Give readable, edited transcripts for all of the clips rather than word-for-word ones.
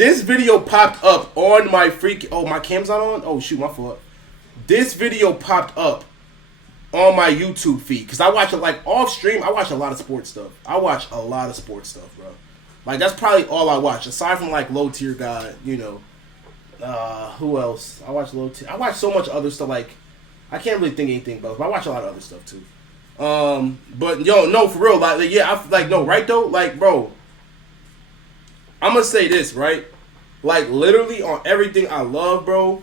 This video popped up on my freak. Oh, my cam's not on? Oh, shoot, my fault. This video popped up on my YouTube feed. Because I watch it, like, off stream, I watch a lot of sports stuff. Bro. Like, that's probably all I watch. Aside from, like, low tier guy, you know. Who else? I watch low tier. I watch so much other stuff. Like, I can't really think anything about it, but I watch a lot of other stuff, too. But, yo, no, for real. Like yeah, no, right, though? Like, bro. I'm gonna say this, right? Like, literally on everything I love, bro.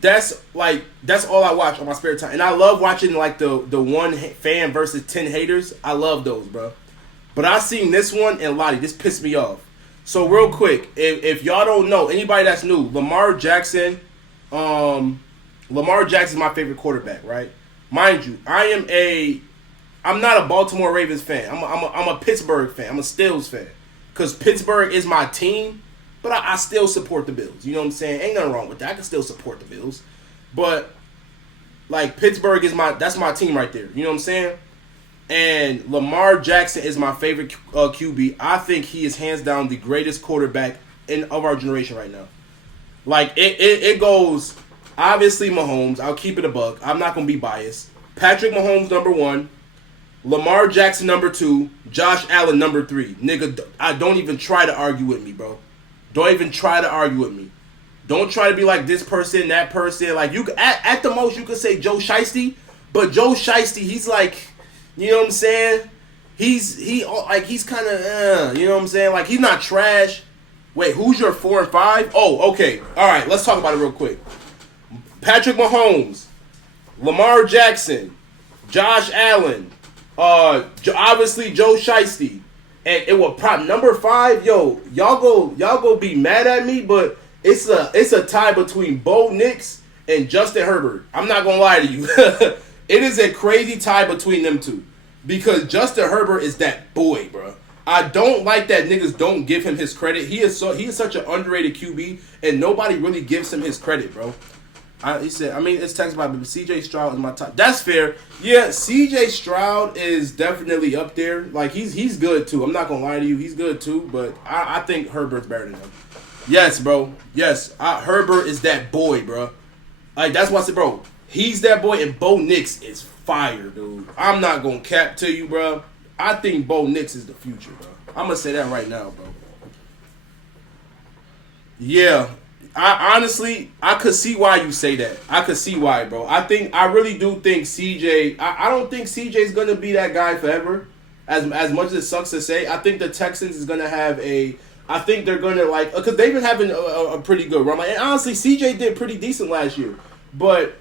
That's all I watch on my spare time. And I love watching, like, the one fan versus 10 haters. I love those, bro. But I seen this one, and Lottie, this pissed me off. So, real quick, if y'all don't know, anybody that's new, Lamar Jackson is my favorite quarterback, right? Mind you, I'm not a Baltimore Ravens fan. I'm a Pittsburgh fan. I'm a Steelers fan. Because Pittsburgh is my team, but I still support the Bills. You know what I'm saying? Ain't nothing wrong with that. I can still support the Bills. But, like, Pittsburgh that's my team right there. You know what I'm saying? And Lamar Jackson is my favorite QB. I think he is hands down the greatest quarterback of our generation right now. Like, it goes, obviously, Mahomes. I'll keep it a buck. I'm not going to be biased. Patrick Mahomes, number 1. Lamar Jackson, number 2. Josh Allen, number 3. Nigga, don't even try to argue with me, bro. Don't even try to argue with me. Don't try to be like this person, that person. Like, you at the most, you could say Joe Shiesty. But Joe Shiesty, he's like, you know what I'm saying? He's kind of, you know what I'm saying? Like, he's not trash. Wait, who's your 4 and 5? Oh, okay. All right, let's talk about it real quick. Patrick Mahomes, Lamar Jackson, Josh Allen, obviously Joe Shiesty, and it will prop number 5. Yo, y'all go be mad at me, but it's a tie between Bo Nix and Justin Herbert. I'm not gonna lie to you. It is a crazy tie between them two because Justin Herbert is that boy, bro. I don't like that niggas don't give him his credit. He is such an underrated QB, and nobody really gives him his credit, bro. He said, I mean, it's text by, but C.J. Stroud is my top. That's fair. Yeah, C.J. Stroud is definitely up there. Like, he's good, too. I'm not going to lie to you. He's good, too, but I think Herbert's better than him. Yes, bro. Yes, Herbert is that boy, bro. Like, that's why I said, bro, he's that boy, and Bo Nix is fire, dude. I'm not going to cap to you, bro. I think Bo Nix is the future, bro. I'm going to say that right now, bro. Yeah. I could see why you say that. I could see why, bro. I really do think CJ. I don't think CJ's gonna be that guy forever. As much as it sucks to say, I think the Texans is gonna have I think they're gonna because they've been having a pretty good run. And honestly, CJ did pretty decent last year. But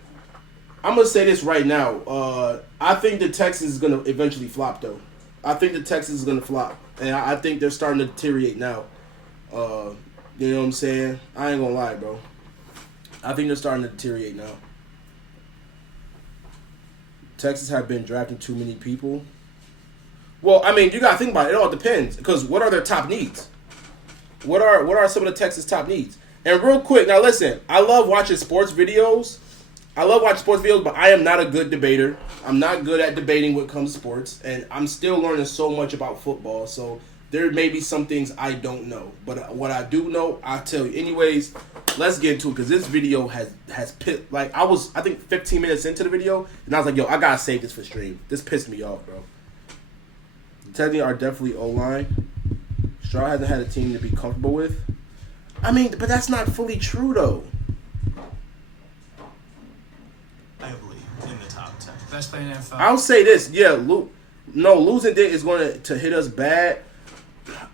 I'm gonna say this right now. I think the Texans is gonna eventually flop, though. I think the Texans is gonna flop, and I think they're starting to deteriorate now. You know what I'm saying? I ain't gonna lie, bro. I think they're starting to deteriorate now. Texas have been drafting too many people. Well, I mean, you gotta think about it. It all depends. Because what are their top needs? What are some of the Texas top needs? And real quick, now listen, I love watching sports videos. But I am not a good debater. I'm not good at debating when it comes to sports. And I'm still learning so much about football. So there may be some things I don't know, but what I do know, I'll tell you. Anyways, let's get into it because this video has like I think 15 minutes into the video, and I was like, yo, I gotta save this for stream. This pissed me off, bro. Teddy are definitely O-line. Stroud hasn't had a team to be comfortable with. I mean, but that's not fully true though. I believe in the top 10. Best player in the NFL. I'll say this, yeah, losing Dick is going to hit us bad.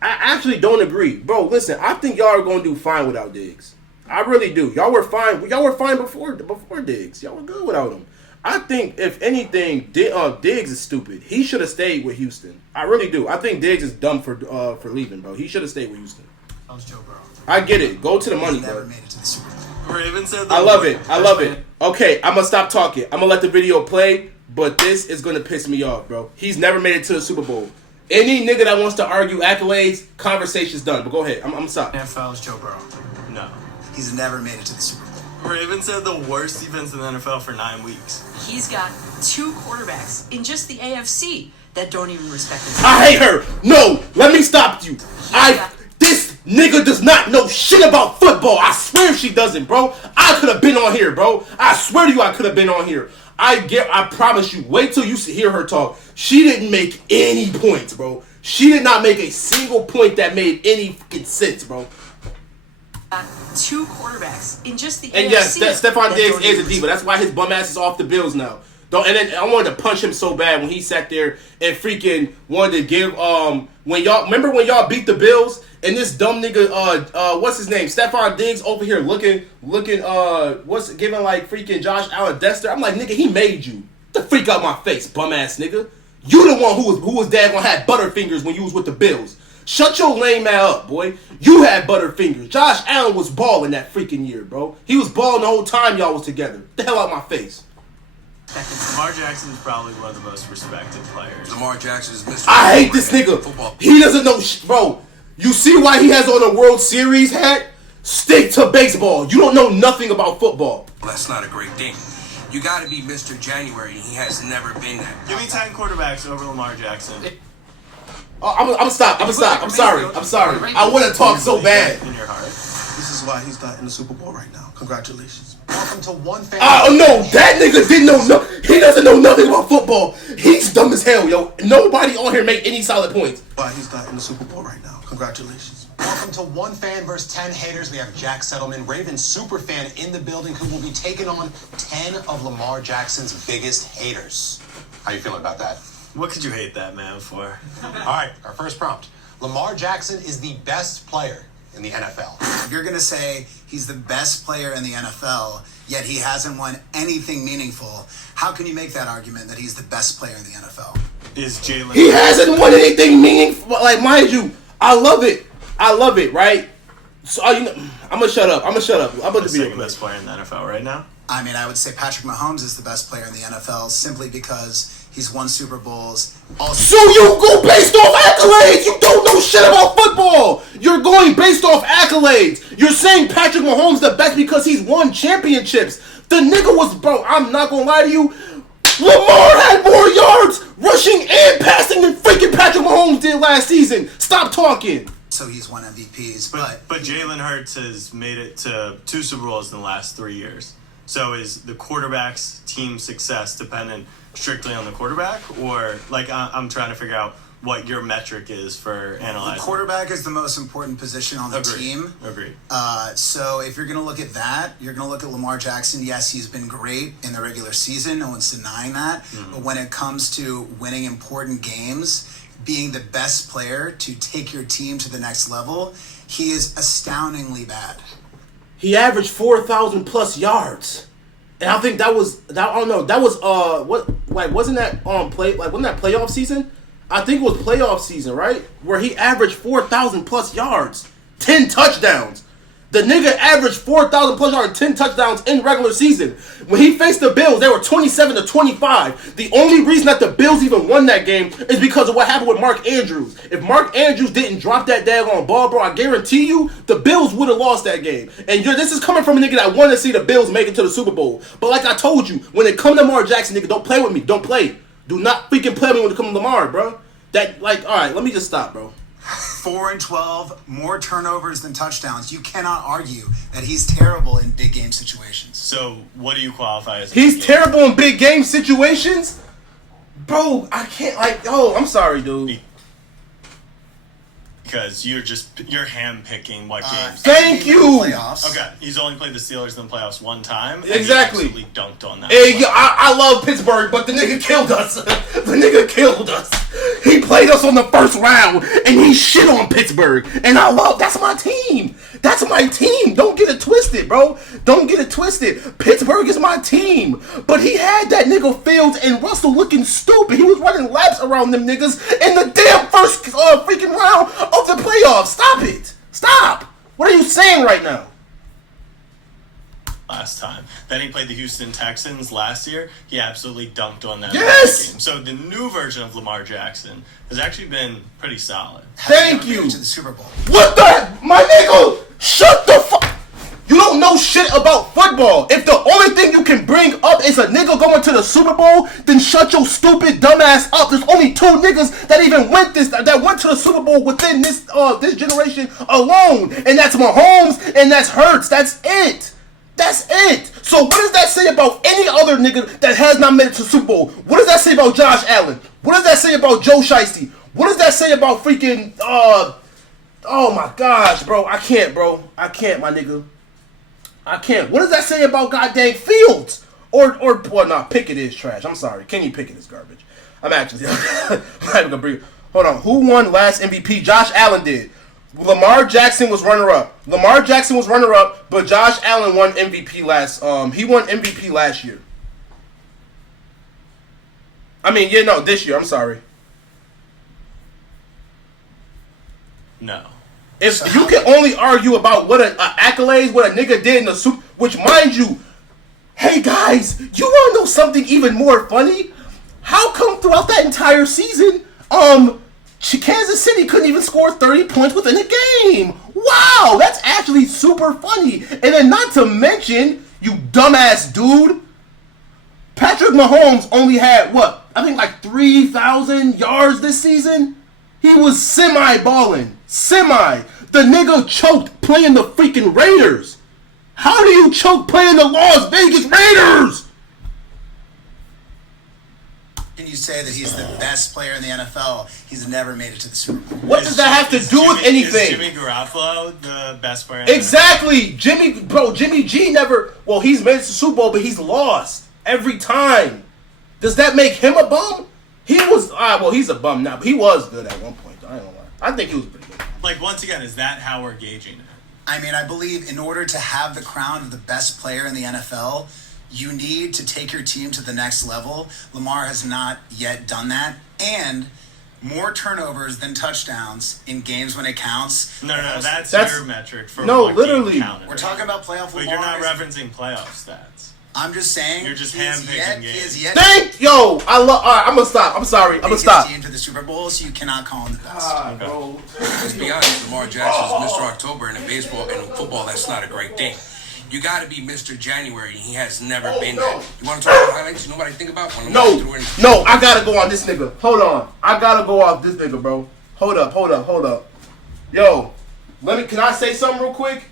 I actually don't agree. Bro, listen, I think y'all are going to do fine without Diggs. I really do. Y'all were fine before Diggs. Y'all were good without him. I think, if anything, Diggs is stupid. He should have stayed with Houston. I really do. I think Diggs is dumb for leaving, bro. He should have stayed with Houston. That was Joe Burrow. I get it. Go to the money, Never bro. made it to the Super Bowl. Ravens said I love it. Okay, I'm going to stop talking. I'm going to let the video play, but this is going to piss me off, bro. He's never made it to the Super Bowl. Any nigga that wants to argue accolades, conversation's done. But go ahead. I'm sorry. NFL is Joe Burrow. No. He's never made it to the Super Bowl. Ravens had the worst defense in the NFL for 9 weeks. He's got 2 quarterbacks in just the AFC that don't even respect him. I hate her. No, let me stop you. nigga does not know shit about football. I swear she doesn't, bro. I could have been on here, bro. I swear to you, I could have been on here. I promise you, wait till you hear her talk. She didn't make any points, bro. She did not make a single point that made any fucking sense, bro. 2 quarterbacks in just the And AFC. yes, Stephon Diggs is a diva. That's why his bum ass is off the Bills now. And then I wanted to punch him so bad when he sat there and freaking wanted to give when y'all beat the Bills and this dumb nigga what's his name, Stephon Diggs over here looking giving like freaking Josh Allen Dexter. I'm like, nigga, he made you. Get the freak out my face, bum ass nigga. You the one who was daggone had butterfingers when you was with the Bills. Shut your lame ass up, boy. You had butterfingers. Josh Allen was balling that freaking year, bro. He was balling the whole time y'all was together. Get the hell out my face. Lamar Jackson is probably one of the most respected players. Lamar Jackson is Mr. I hate this nigga. Football. He doesn't know bro. You see why he has on a World Series hat? Stick to baseball. You don't know nothing about football. Well, that's not a great thing. You got to be Mr. January, and he has never been that. Give me 10 quarterbacks over Lamar Jackson. I'm stop. I'm sorry. I want to talk so bad. In your heart. This is why he's not in the Super Bowl right now. Congratulations. Welcome to one fan. No, that nigga didn't know. He doesn't know nothing about football. He's dumb as hell, yo. Nobody on here make any solid points. Why he's not in the Super Bowl right now. Congratulations. Welcome to one fan versus 10 haters. We have Jack Settleman, Ravens super fan in the building, who will be taking on 10 of Lamar Jackson's biggest haters. How you feeling about that? What could you hate that man for? All right, our first prompt. Lamar Jackson is the best player in the NFL. If you're going to say he's the best player in the NFL, yet he hasn't won anything meaningful, how can you make that argument that he's the best player in the NFL? Is Jalen... He hasn't won anything meaningful. Like, mind you, I love it, right? So, I'm going to shut up. I'm about to be the best player in the NFL right now? I mean, I would say Patrick Mahomes is the best player in the NFL simply because he's won Super Bowls. So you go based off accolades. You don't know shit about football. You're going based off accolades. You're saying Patrick Mahomes the best because he's won championships. The nigga was, bro, I'm not going to lie to you. Lamar had more yards rushing and passing than freaking Patrick Mahomes did last season. Stop talking. So he's won MVPs, but Jalen Hurts has made it to 2 Super Bowls in the last 3 years. So is the quarterback's team success dependent strictly on the quarterback? Or, like, I'm trying to figure out what your metric is for analyzing. The quarterback is the most important position on the team. Agreed. So if you're going to look at that, you're going to look at Lamar Jackson. Yes, he's been great in the regular season. No one's denying that. Mm-hmm. But when it comes to winning important games, being the best player to take your team to the next level, he is astoundingly bad. He averaged 4,000 plus yards, and I think wasn't that wasn't that playoff season? I think it was playoff season, right? Where he averaged 4,000 plus yards, 10 touchdowns. The nigga averaged 4,000 plus yards, 10 touchdowns in regular season. When he faced the Bills, they were 27-25. The only reason that the Bills even won that game is because of what happened with Mark Andrews. If Mark Andrews didn't drop that daggone ball, bro, I guarantee you the Bills would have lost that game. And this is coming from a nigga that wanted to see the Bills make it to the Super Bowl. But like I told you, when it comes to Lamar Jackson, nigga, don't play with me. Don't play. Do not freaking play with me when it comes to Lamar, bro. That, like, all right, let me just stop, bro. 4-12, more turnovers than touchdowns. You cannot argue that he's terrible in big game situations. So, what do you qualify as? He's terrible in big game situations? Bro, I can't, I'm sorry, dude. Because you're hand-picking what games. Thank you! Playoffs. Okay, he's only played the Steelers in the playoffs one time. And exactly. He absolutely dunked on that. Hey, I love Pittsburgh, but the nigga killed us. He played us on the first round, and he shit on Pittsburgh. And that's my team. That's my team. Don't get it twisted, bro. Don't get it twisted. Pittsburgh is my team. But he had that nigga Fields and Russell looking stupid. He was running laps around them niggas in the damn first freaking round of the playoffs. Stop it. Stop. What are you saying right now? Last time. Then he played the Houston Texans last year. He absolutely dunked on that yes! game. So the new version of Lamar Jackson has actually been pretty solid. Thank you. To the Super Bowl. What the? My nigga, shut the fuck. You don't know shit about football. football. If the only thing you can bring up is a nigga going to the Super Bowl, then shut your stupid dumbass up. There's only 2 niggas that even went to the Super Bowl within this generation alone, and that's Mahomes and that's Hurts. That's it. That's it. So what does that say about any other nigga that has not made it to the Super Bowl? What does that say about Josh Allen? What does that say about Joe Shiesty? What does that say about freaking oh my gosh, bro. I can't, my nigga. I can't. What does that say about goddamn Fields? Or well, nah, Pickett is trash. I'm sorry. Kenny Pickett is garbage. I'm actually I'm not even gonna bring. Hold on. Who won last MVP? Josh Allen did. Lamar Jackson was runner-up. But Josh Allen won MVP last. He won MVP last year. I mean, yeah, no, this year. I'm sorry. No. If you can only argue about what accolades, what a nigga did in the Super, which mind you, hey guys, you want to know something even more funny? How come throughout that entire season, Kansas City couldn't even score 30 points within a game? Wow, that's actually super funny. And then not to mention, you dumbass dude, Patrick Mahomes only had what? I think like 3,000 yards this season. He was semi-balling. The nigga choked playing the freaking Raiders. How do you choke playing the Las Vegas Raiders? Can you say that he's the best player in the NFL? He's never made it to the Super Bowl. What does that have to do with anything? Is Jimmy Garoppolo the best player? Exactly. Jimmy G never... Well, he's made it to the Super Bowl, but he's lost every time. Does that make him a bum? He was... well, he's a bum now, but he was good at one point. I don't know. I think he was pretty good. Like, once again, is that how we're gauging it? I mean, I believe in order to have the crown of the best player in the NFL, you need to take your team to the next level. Lamar has not yet done that. And more turnovers than touchdowns in games when it counts. No, that's your metric for no, what literally. game counted, We're talking about playoff but Lamar. you're not referencing playoff stats. I'm just saying. You're just he is handpicking He is games. yet All right, I'm gonna stop. I'm sorry. I'm gonna stop. Team to the Super Bowl, so you cannot call him the best. Bro. Let's be honest, Lamar Jackson's Mr. October, and in baseball and in football, that's not a great thing. You got to be Mr. January, and he has never been that. You want to talk about highlights? You know what I think about? When Lamar threw in- No, I gotta go on this nigga. Hold on. I gotta go off this nigga, bro. Hold up. Yo, can I say something real quick?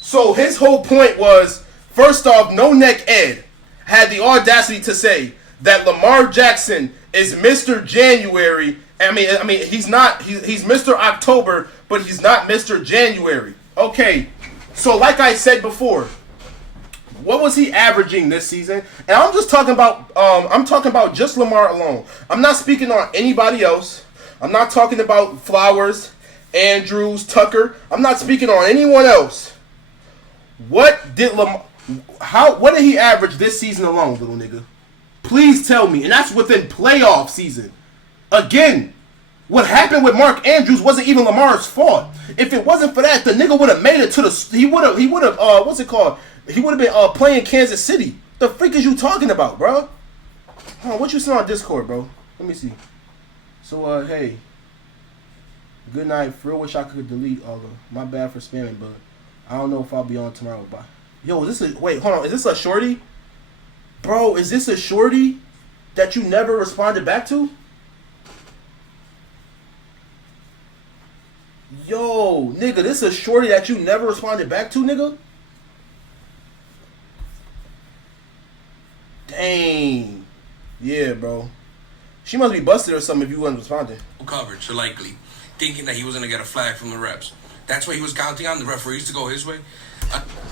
So his whole point was, first off, No Neck Ed had the audacity to say that Lamar Jackson is Mr. January. I mean, he's not. He's Mr. October, but he's not Mr. January. Okay, so like I said before, what was he averaging this season? And I'm just talking about. I'm talking about just Lamar alone. I'm not speaking on anybody else. I'm not talking about Flowers, Andrews, Tucker. I'm not speaking on anyone else. What did he average this season alone, little nigga? Please tell me. And that's within playoff season. Again, what happened with Mark Andrews wasn't even Lamar's fault. If it wasn't for that, the nigga would have made it to the... He would have, what's it called? He would have been playing Kansas City. The freak is you talking about, bro? Hold on, what you see on Discord, bro? Let me see. So, hey. Good night. For real, wish I could delete all of them. My bad for spamming, but I don't know if I'll be on tomorrow. Bye. Yo, wait, hold on. Is this a shorty? Bro, is this a shorty that you never responded back to? Yo, nigga, this is a shorty that you never responded back to, nigga? Dang. Yeah, bro. She must be busted or something if you wasn't responding. Coverage, likely, thinking that he was going to get a flag from the refs. That's why he was counting on the referees to go his way.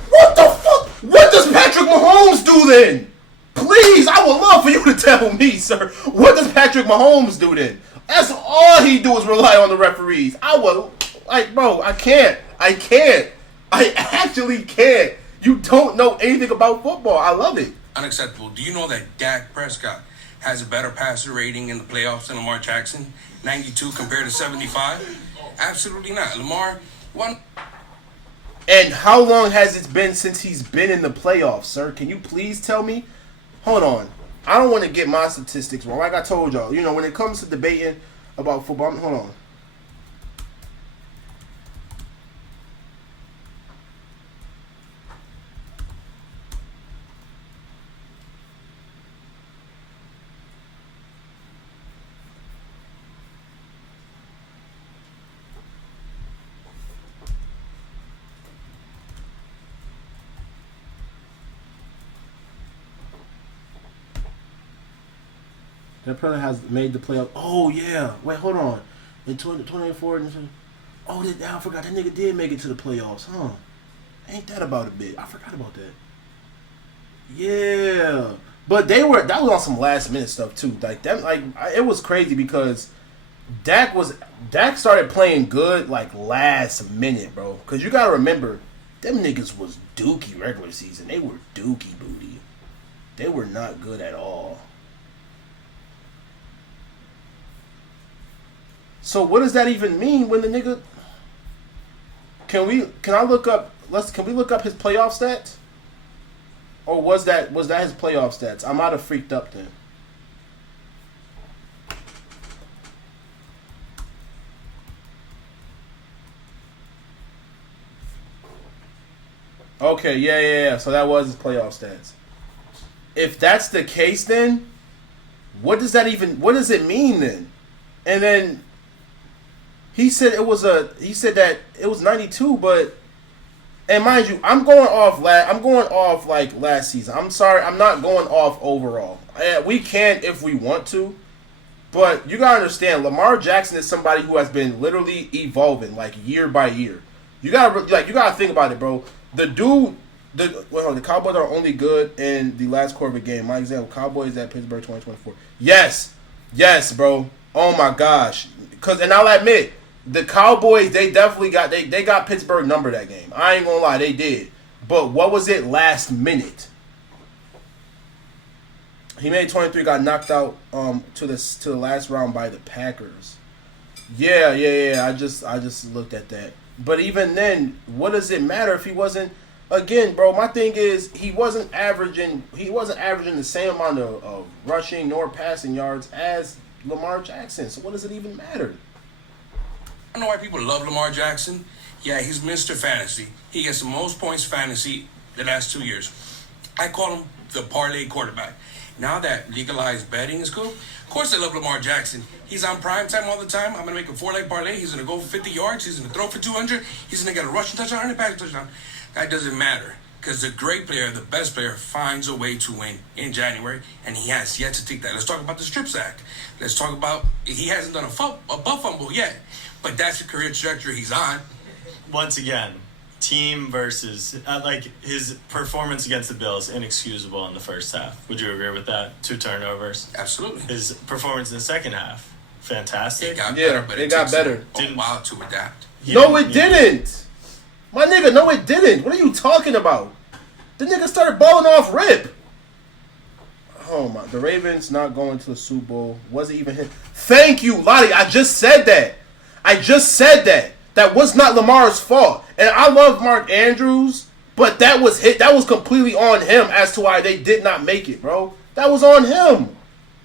What the fuck? What does Patrick Mahomes do then? Please, I would love for you to tell me, sir. What does Patrick Mahomes do then? That's all he do is rely on the referees. Bro, I can't. I actually can't. You don't know anything about football. I love it. Unacceptable. Do you know that Dak Prescott has a better passer rating in the playoffs than Lamar Jackson? 92 compared to 75? Absolutely not. Lamar won. And how long has it been since he's been in the playoffs, sir? Can you please tell me? Hold on. I don't want to get my statistics wrong. Like I told y'all, when it comes to debating about football, hold on. That probably has made the playoff. Oh yeah. Wait, hold on. In 2024, oh, I forgot that nigga did make it to the playoffs, huh? Ain't that about a bit? I forgot about that. Yeah, but that was on some last minute stuff too. Like that, it was crazy because Dak started playing good like last minute, bro. Because you gotta remember, them niggas was dookie regular season. They were dookie booty. They were not good at all. So what does that even mean when the nigga? Can we look up his playoff stats? Or was that his playoff stats? I might have freaked up then. Okay, yeah. So that was his playoff stats. If that's the case, then what does it mean then? And then he said that it was 92, but and mind you, I'm going off like last season. I'm sorry, I'm not going off overall. We can if we want to, but you gotta understand, Lamar Jackson is somebody who has been literally evolving like year by year. You gotta think about it, bro. The Cowboys are only good in the last quarter of a game. My example, Cowboys at Pittsburgh 2024. Yes, bro. Oh my gosh. And I'll admit, the Cowboys, they definitely got Pittsburgh number that game. I ain't gonna lie, they did. But what was it last minute? He made 23, got knocked out to the last round by the Packers. Yeah. I just looked at that. But even then, what does it matter if he wasn't? Again, bro, my thing is he wasn't averaging the same amount of rushing nor passing yards as Lamar Jackson. So what does it even matter? I don't know why people love Lamar Jackson. Yeah, he's Mr. Fantasy. He gets the most points fantasy the last 2 years. I call him the parlay quarterback. Now that legalized betting is cool, of course I love Lamar Jackson. He's on prime time all the time. I'm going to make a 4-leg parlay. He's going to go for 50 yards. He's going to throw for 200. He's going to get a rushing touchdown and a passing touchdown. That doesn't matter because the great player, the best player, finds a way to win in January, and he has yet to take that. Let's talk about the strip sack. Let's talk about he hasn't done a butt fumble yet, but that's the career trajectory he's on. Once again, team versus like his performance against the Bills, inexcusable in the first half. Would you agree with that? 2 turnovers. Absolutely. His performance in the second half, fantastic. It got better, but it got takes better. a while to adapt. No, it didn't. My nigga, no, it didn't. What are you talking about? The nigga started balling off rip. Oh my! The Ravens not going to the Super Bowl. Wasn't even him. Thank you, Lottie. I just said that. That was not Lamar's fault. And I love Mark Andrews, but that was completely on him as to why they did not make it, bro. That was on him.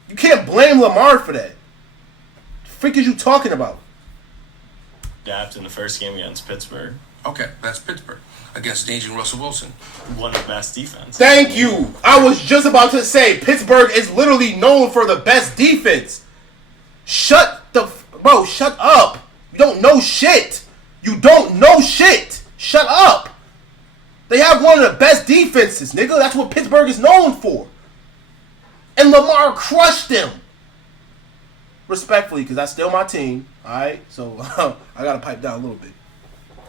You can't blame Lamar for that. The freak is you talking about? Adapt in the first game against Pittsburgh. Okay, that's Pittsburgh against an aging Russell Wilson. One of the best defense. Thank you. I was just about to say Pittsburgh is literally known for the best defense. Shut up. You don't know shit. Shut up. They have one of the best defenses, nigga. That's what Pittsburgh is known for. And Lamar crushed them. Respectfully, because that's still my team. Alright? So I gotta pipe down a little bit.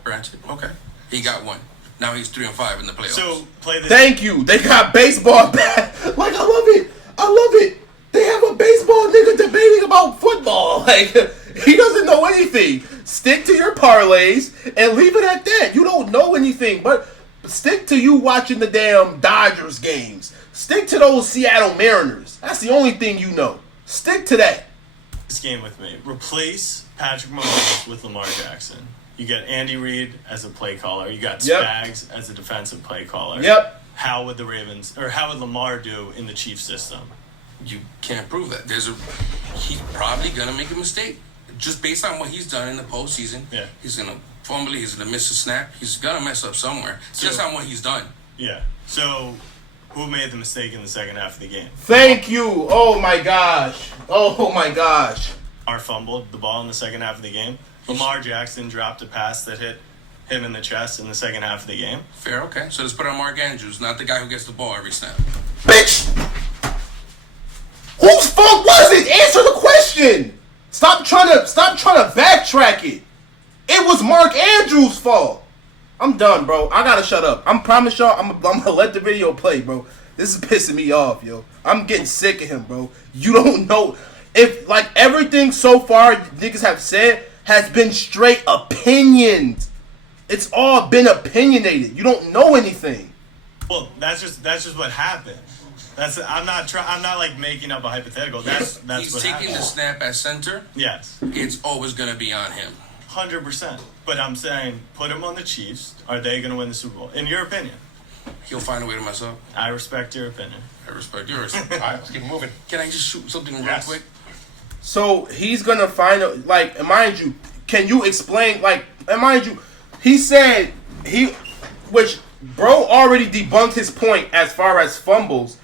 Granted. Okay. He got one. Now he's 3-5 in the playoffs. So play this. Thank you. They got baseball back. Like, I love it. They have a baseball nigga debating about football. Like, he doesn't know anything. Stick to your parlays and leave it at that. You don't know anything, but stick to you watching the damn Dodgers games. Stick to those Seattle Mariners. That's the only thing you know. Stick to that. This game with me. Replace Patrick Mahomes with Lamar Jackson. You got Andy Reid as a play caller. You got Spags as a defensive play caller. Yep. How would Lamar do in the Chiefs system? You can't prove that. He's probably gonna make a mistake. Just based on what he's done in the postseason. Yeah. He's gonna fumble, he's gonna miss a snap, he's gonna mess up somewhere. Just on what he's done. Yeah. So who made the mistake in the second half of the game? Thank you. Oh my gosh. Lamar fumbled the ball in the second half of the game. Lamar Jackson dropped a pass that hit him in the chest in the second half of the game. Fair, okay. So let's put on Mark Andrews, not the guy who gets the ball every snap. Bitch! Whose fault was it? Answer the question. Stop trying to backtrack it. It was Mark Andrews' fault. I'm done, bro. I gotta shut up. I promise y'all, I'm gonna let the video play, bro. This is pissing me off, yo. I'm getting sick of him, bro. You don't know if like everything so far niggas have said has been straight opinions. It's all been opinionated. You don't know anything. Well, that's just what happened. I'm not like making up a hypothetical. That's He's what taking happened. the snap at center. Yes. It's always gonna be on him. 100%. But I'm saying, put him on the Chiefs. Are they going to win the Super Bowl? In your opinion? He'll find a way to mess up. I respect your opinion. I respect yours. All right, let's keep moving. Can I just shoot something real quick? So he's gonna find a like, mind you, can you explain like, and mind you, he said which bro already debunked his point as far as fumbles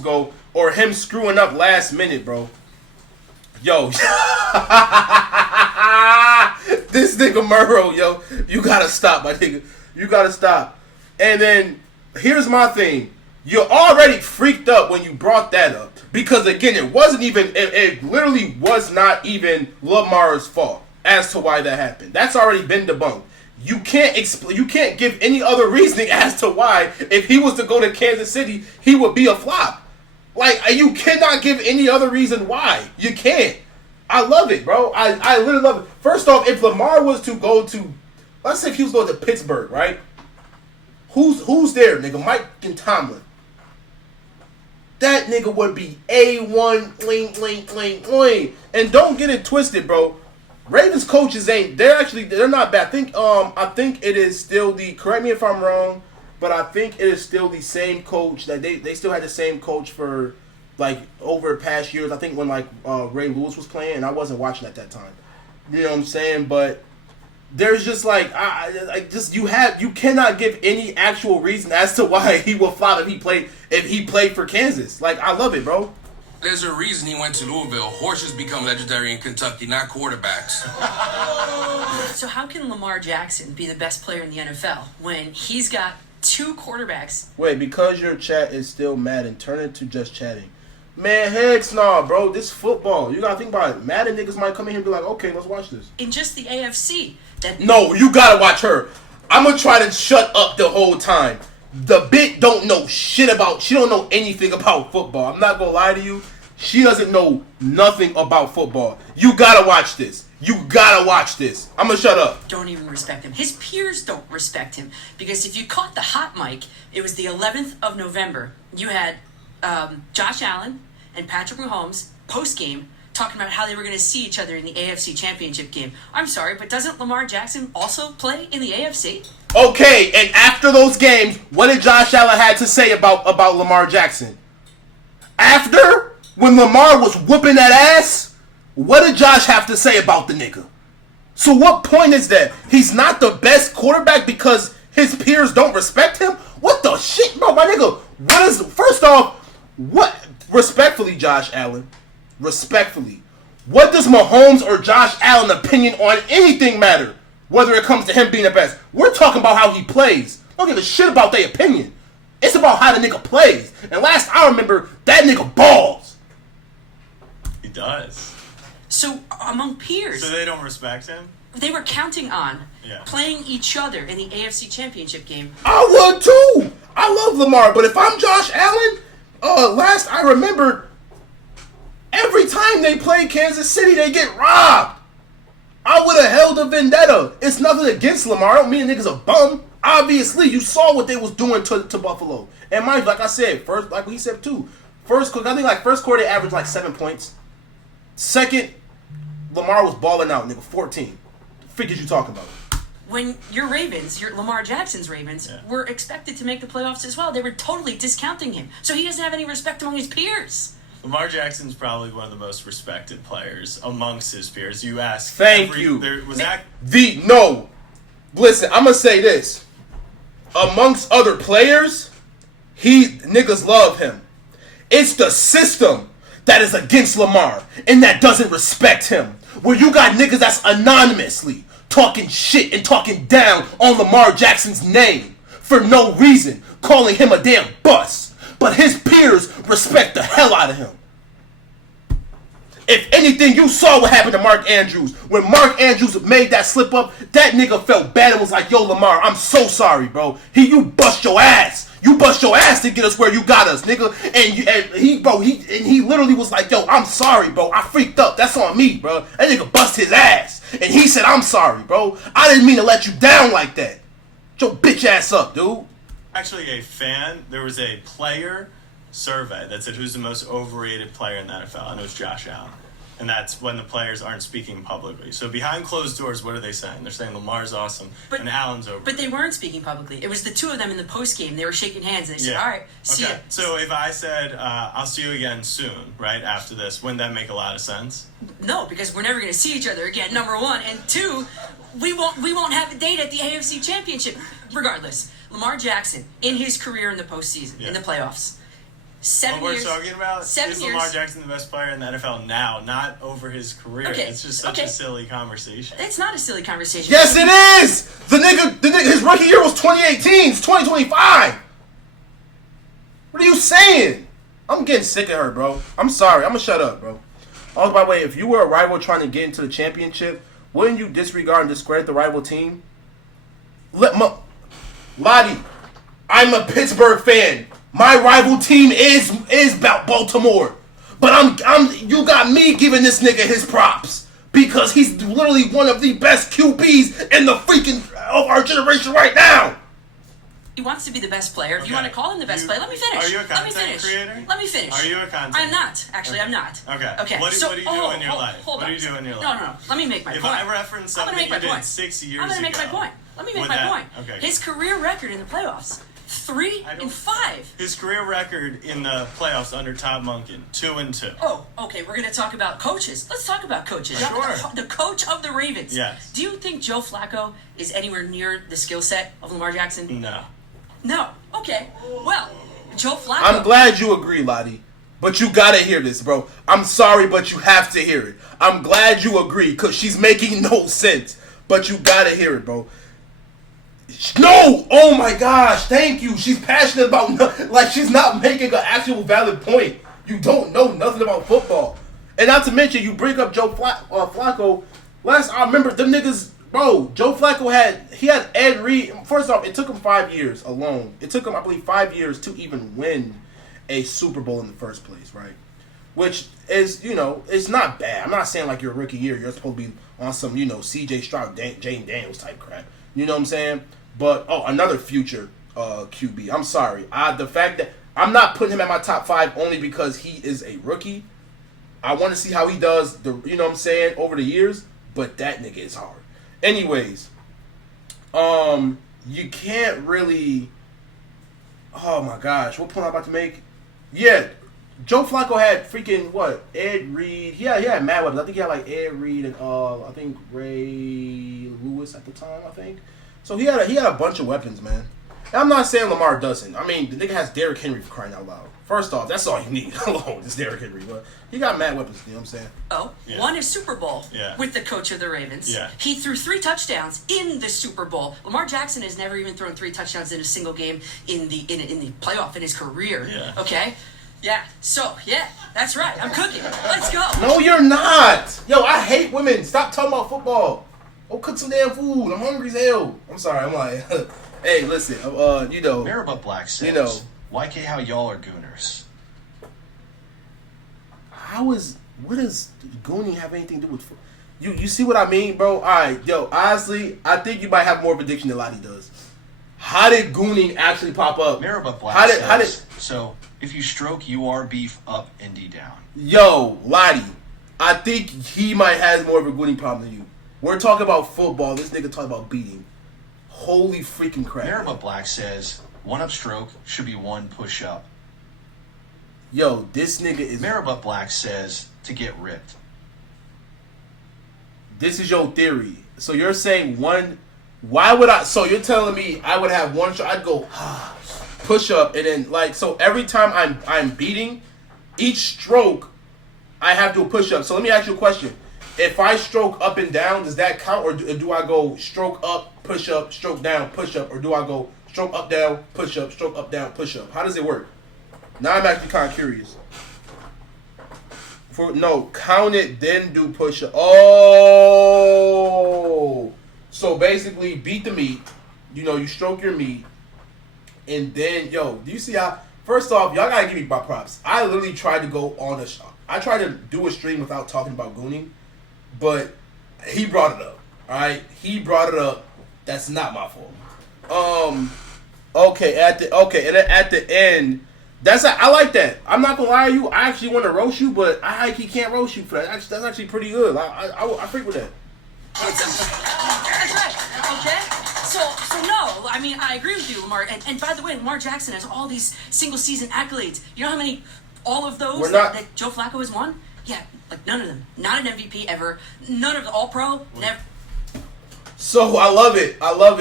go, or him screwing up last minute, bro. Yo, this nigga Murrow, yo, you gotta stop, my nigga. You gotta stop. And then here's my thing. You're already freaked up when you brought that up. Because again, it literally was not even Lamar's fault as to why that happened. That's already been debunked. You can't give any other reasoning as to why, if he was to go to Kansas City, he would be a flop. Like, you cannot give any other reason why. You can't. I love it, bro. I literally love it. First off, if Lamar was to go to, let's say if he was going to Pittsburgh, right? Who's there, nigga? Mike and Tomlin. That nigga would be A1, link. And don't get it twisted, bro. Ravens coaches they're not bad. I think it is still correct me if I'm wrong, but I think it is still the same coach that they still had the same coach for like over past years. I think when like Ray Lewis was playing, and I wasn't watching at that time. You know what I'm saying? But there's just like you cannot give any actual reason as to why he will flop if he played for Kansas. Like, I love it, bro. There's a reason he went to Louisville. Horses become legendary in Kentucky, not quarterbacks. So how can Lamar Jackson be the best player in the NFL when he's got 2 quarterbacks? Wait, because your chat is still Madden, turn it to just chatting. Man, heck no, bro. This football. You gotta think about it. Madden niggas might come in here and be like, okay, let's watch this. In just the AFC. No, you gotta watch her. I'm gonna try to shut up the whole time. The bitch don't know shit about, she don't know anything about football. I'm not gonna lie to you. She doesn't know nothing about football. You gotta watch this. I'm gonna shut up. Don't even respect him. His peers don't respect him. Because if you caught the hot mic, it was the 11th of November. You had Josh Allen and Patrick Mahomes post-game talking about how they were going to see each other in the AFC Championship game. I'm sorry, but doesn't Lamar Jackson also play in the AFC? Okay, and after those games, what did Josh Allen have to say about Lamar Jackson? After, when Lamar was whooping that ass, what did Josh have to say about the nigga? So what point is that? He's not the best quarterback because his peers don't respect him? What the shit, bro, my nigga? First off, respectfully, Josh Allen, respectfully, what does Mahomes or Josh Allen opinion on anything matter? Whether it comes to him being the best. We're talking about how he plays. Don't give a shit about their opinion. It's about how the nigga plays. And last I remember, that nigga balls. He does. So, among peers... So they don't respect him? They were counting on Yeah. playing each other in the AFC Championship game. I would too. I love Lamar, but if I'm Josh Allen, last I remember, every time they play Kansas City, they get robbed. I would have held a vendetta. It's nothing against Lamar. I don't mean niggas a bum. Obviously, you saw what they was doing to Buffalo. And mind you, like I said, first, like he said too, first quarter they averaged like 7 points. Second, Lamar was balling out, nigga, 14. The figures you talking about? When your Ravens, your Lamar Jackson's Ravens, were expected to make the playoffs as well, they were totally discounting him. So he doesn't have any respect among his peers. Lamar Jackson's probably one of the most respected players amongst his peers. You ask. Thank you. No. Listen, I'm gonna say this. Amongst other players, niggas love him. It's the system that is against Lamar and that doesn't respect him. Where you got niggas that's anonymously talking shit and talking down on Lamar Jackson's name for no reason, calling him a damn bust. But his peers respect the hell out of him. If anything, you saw what happened to Mark Andrews. When Mark Andrews made that slip up, that nigga felt bad and was like, yo, Lamar, I'm so sorry, bro. You bust your ass. You bust your ass to get us where you got us, nigga. And he literally was like, yo, I'm sorry, bro. I freaked up. That's on me, bro. That nigga bust his ass. And he said, I'm sorry, bro. I didn't mean to let you down like that. Get your bitch ass up, dude. Actually, there was a player survey that said who's the most overrated player in the NFL, and it was Josh Allen. And that's when the players aren't speaking publicly. So behind closed doors, what are they saying? They're saying Lamar's awesome and Allen's overrated. But they weren't speaking publicly. It was the two of them in the post game. They were shaking hands. And they said, all right, see ya. So if I said, I'll see you again soon, right, after this, wouldn't that make a lot of sense? No, because we're never going to see each other again, number one. And two, we won't have a date at the AFC Championship. Regardless, Lamar Jackson, in his career in the postseason, in the playoffs, 7 years. What we're talking about 7 is years. Lamar Jackson the best player in the NFL now, not over his career. Okay, It's just such a silly conversation. It's not a silly conversation. Yes, it is. The nigga, his rookie year was 2018. It's 2025. What are you saying? I'm getting sick of her, bro. I'm sorry. I'm gonna shut up, bro. Oh, by the way, if you were a rival trying to get into the championship, wouldn't you disregard and discredit the rival team? Lottie, I'm a Pittsburgh fan. My rival team is Baltimore, but you got me giving this nigga his props because he's literally one of the best QBs in the freaking of our generation right now. He wants to be the best player. If you want to call him the best player, let me finish. Are you a content creator? Let me finish. Are you a content? I'm not. Actually, I'm not. Okay. What do you do in your life? Hold what on. do you do in your life? No. Let me make my point. If I reference something you did 6 years ago. I'm going to make my point. Let me make my point. Okay. His career record in the playoffs, 3-5. His career record in the playoffs under Todd Monken, 2-2. Oh, okay. We're going to talk about coaches. Let's talk about coaches. Sure. The coach of the Ravens. Yes. Do you think Joe Flacco is anywhere near the skill set of Lamar Jackson? No. Okay. Well, Joe Flacco. I'm glad you agree, Lottie. But you gotta hear this, bro. I'm sorry, but you have to hear it. I'm glad you agree, because she's making no sense. But you gotta hear it, bro. No! Oh my gosh, thank you. She's passionate about, like, she's not making an actual valid point. You don't know nothing about football. And not to mention, you bring up Joe Flacco. I remember them niggas, bro, Joe Flacco had Ed Reed. First off, it took him 5 years alone. It took him, I believe, 5 years to even win a Super Bowl in the first place, right? Which is, it's not bad. I'm not saying like your rookie year, you're supposed to be on some, C.J. Stroud, Jane Daniels type crap. You know what I'm saying? But, another future QB. I'm sorry. The fact that I'm not putting him at my top 5 only because he is a rookie. I want to see how he does, over the years. But that nigga is hard. Anyways, you can't really... Oh, my gosh. What point am I about to make? Yeah, Joe Flacco had freaking, Ed Reed. Yeah, he had mad weapons. I think he had, like, Ed Reed and, I think Ray Lewis at the time, I think. So he had a bunch of weapons, man. And I'm not saying Lamar doesn't. I mean, the nigga has Derrick Henry for crying out loud. First off, that's all you need alone is Derrick Henry. But he got mad weapons, you know what I'm saying? Won a Super Bowl with the coach of the Ravens. Yeah. He threw 3 touchdowns in the Super Bowl. Lamar Jackson has never even thrown 3 touchdowns in a single game in the playoff in his career. Yeah. Okay? Yeah. So, yeah, that's right. I'm cooking. Let's go. No, you're not. Yo, I hate women. Stop talking about football. Go cook some damn food. I'm hungry as hell. I'm sorry. I'm like, hey, listen, Maribut Black says, YK, how y'all are gooners. What does gooning have anything to do with football? You see what I mean, bro? All right, yo, honestly, I think you might have more of a diction than Lottie does. How did gooning actually pop up? Maribut Black says, so if you stroke UR beef up, Indy down. Yo, Lottie, I think he might have more of a gooning problem than you. We're talking about football. This nigga talking about beating. Holy freaking crap. Maribut Black says, 1 upstroke should be 1 push up. Yo, this nigga is... Maribut Black says, to get ripped. This is your theory. So you're saying one... Why would I... So you're telling me I would have one shot. I'd go push up and then like... So every time I'm beating, each stroke, I have to do a push up. So let me ask you a question. If I stroke up and down, does that count? Or do I go stroke up, push up, stroke down, push up? Or do I go stroke up, down, push up, stroke up, down, push up? How does it work? Now I'm actually kind of curious. Count it, then do push-up. Oh, so basically, beat the meat. You stroke your meat, and then do you see how? First off, y'all gotta give me my props. I literally tried to go on I tried to do a stream without talking about gooning, but he brought it up. All right, he brought it up. That's not my fault. Okay, and then at the end. I like that. I'm not gonna lie to you. I actually want to roast you, but he can't roast you for that. That's actually pretty good. I freak with that. That's right. Okay. So no. I mean, I agree with you, Lamar. And by the way, Lamar Jackson has all these single season accolades. You know how many? All of those that Joe Flacco has won? Yeah, like none of them. Not an MVP ever. None of the All Pro. Never. So I love it,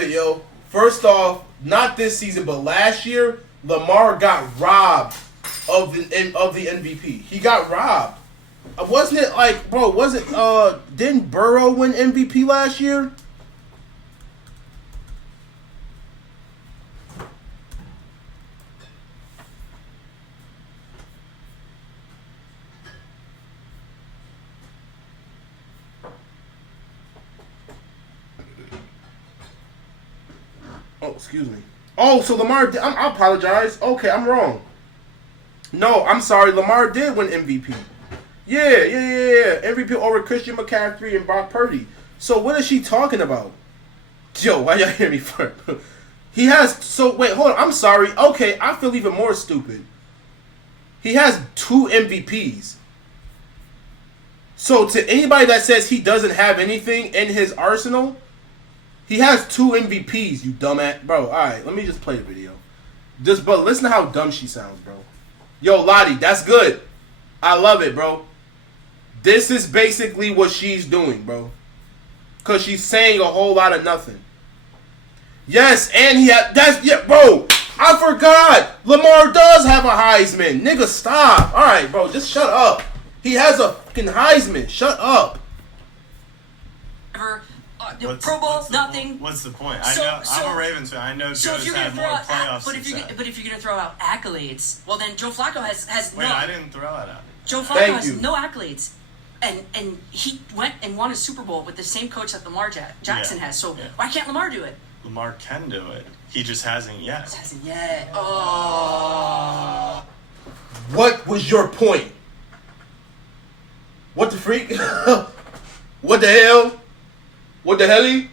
yo. First off, not this season, but last year. Lamar got robbed of the MVP. He got robbed. Wasn't it like, bro? Didn't Burrow win MVP last year? Oh, excuse me. Oh, so Lamar did, I apologize. Okay, I'm wrong. No, I'm sorry. Lamar did win MVP. Yeah. MVP over Christian McCaffrey and Brock Purdy. So what is she talking about? Yo, why y'all hear me first? He has... So, wait, hold on. I'm sorry. Okay, I feel even more stupid. He has 2 MVPs. So to anybody that says he doesn't have anything in his arsenal... He has 2 MVPs, you dumbass. Bro, alright, let me just play the video. But listen to how dumb she sounds, bro. Yo, Lottie, that's good. I love it, bro. This is basically what she's doing, bro. Because she's saying a whole lot of nothing. Yes, and bro. I forgot. Lamar does have a Heisman. Nigga, stop. Alright, bro, just shut up. He has a fucking Heisman. Shut up. Pro Bowl, nothing. What's the point? I'm a Ravens fan. I know Joe's had more playoff success. But if you're going to throw out accolades, well then Joe Flacco has Wait, no. I didn't throw that out. Joe Flacco has no accolades. And he went and won a Super Bowl with the same coach that Lamar Jackson has. So why can't Lamar do it? Lamar can do it. He just hasn't yet. Oh. What was your point? What the freak? What the hell? What the helly?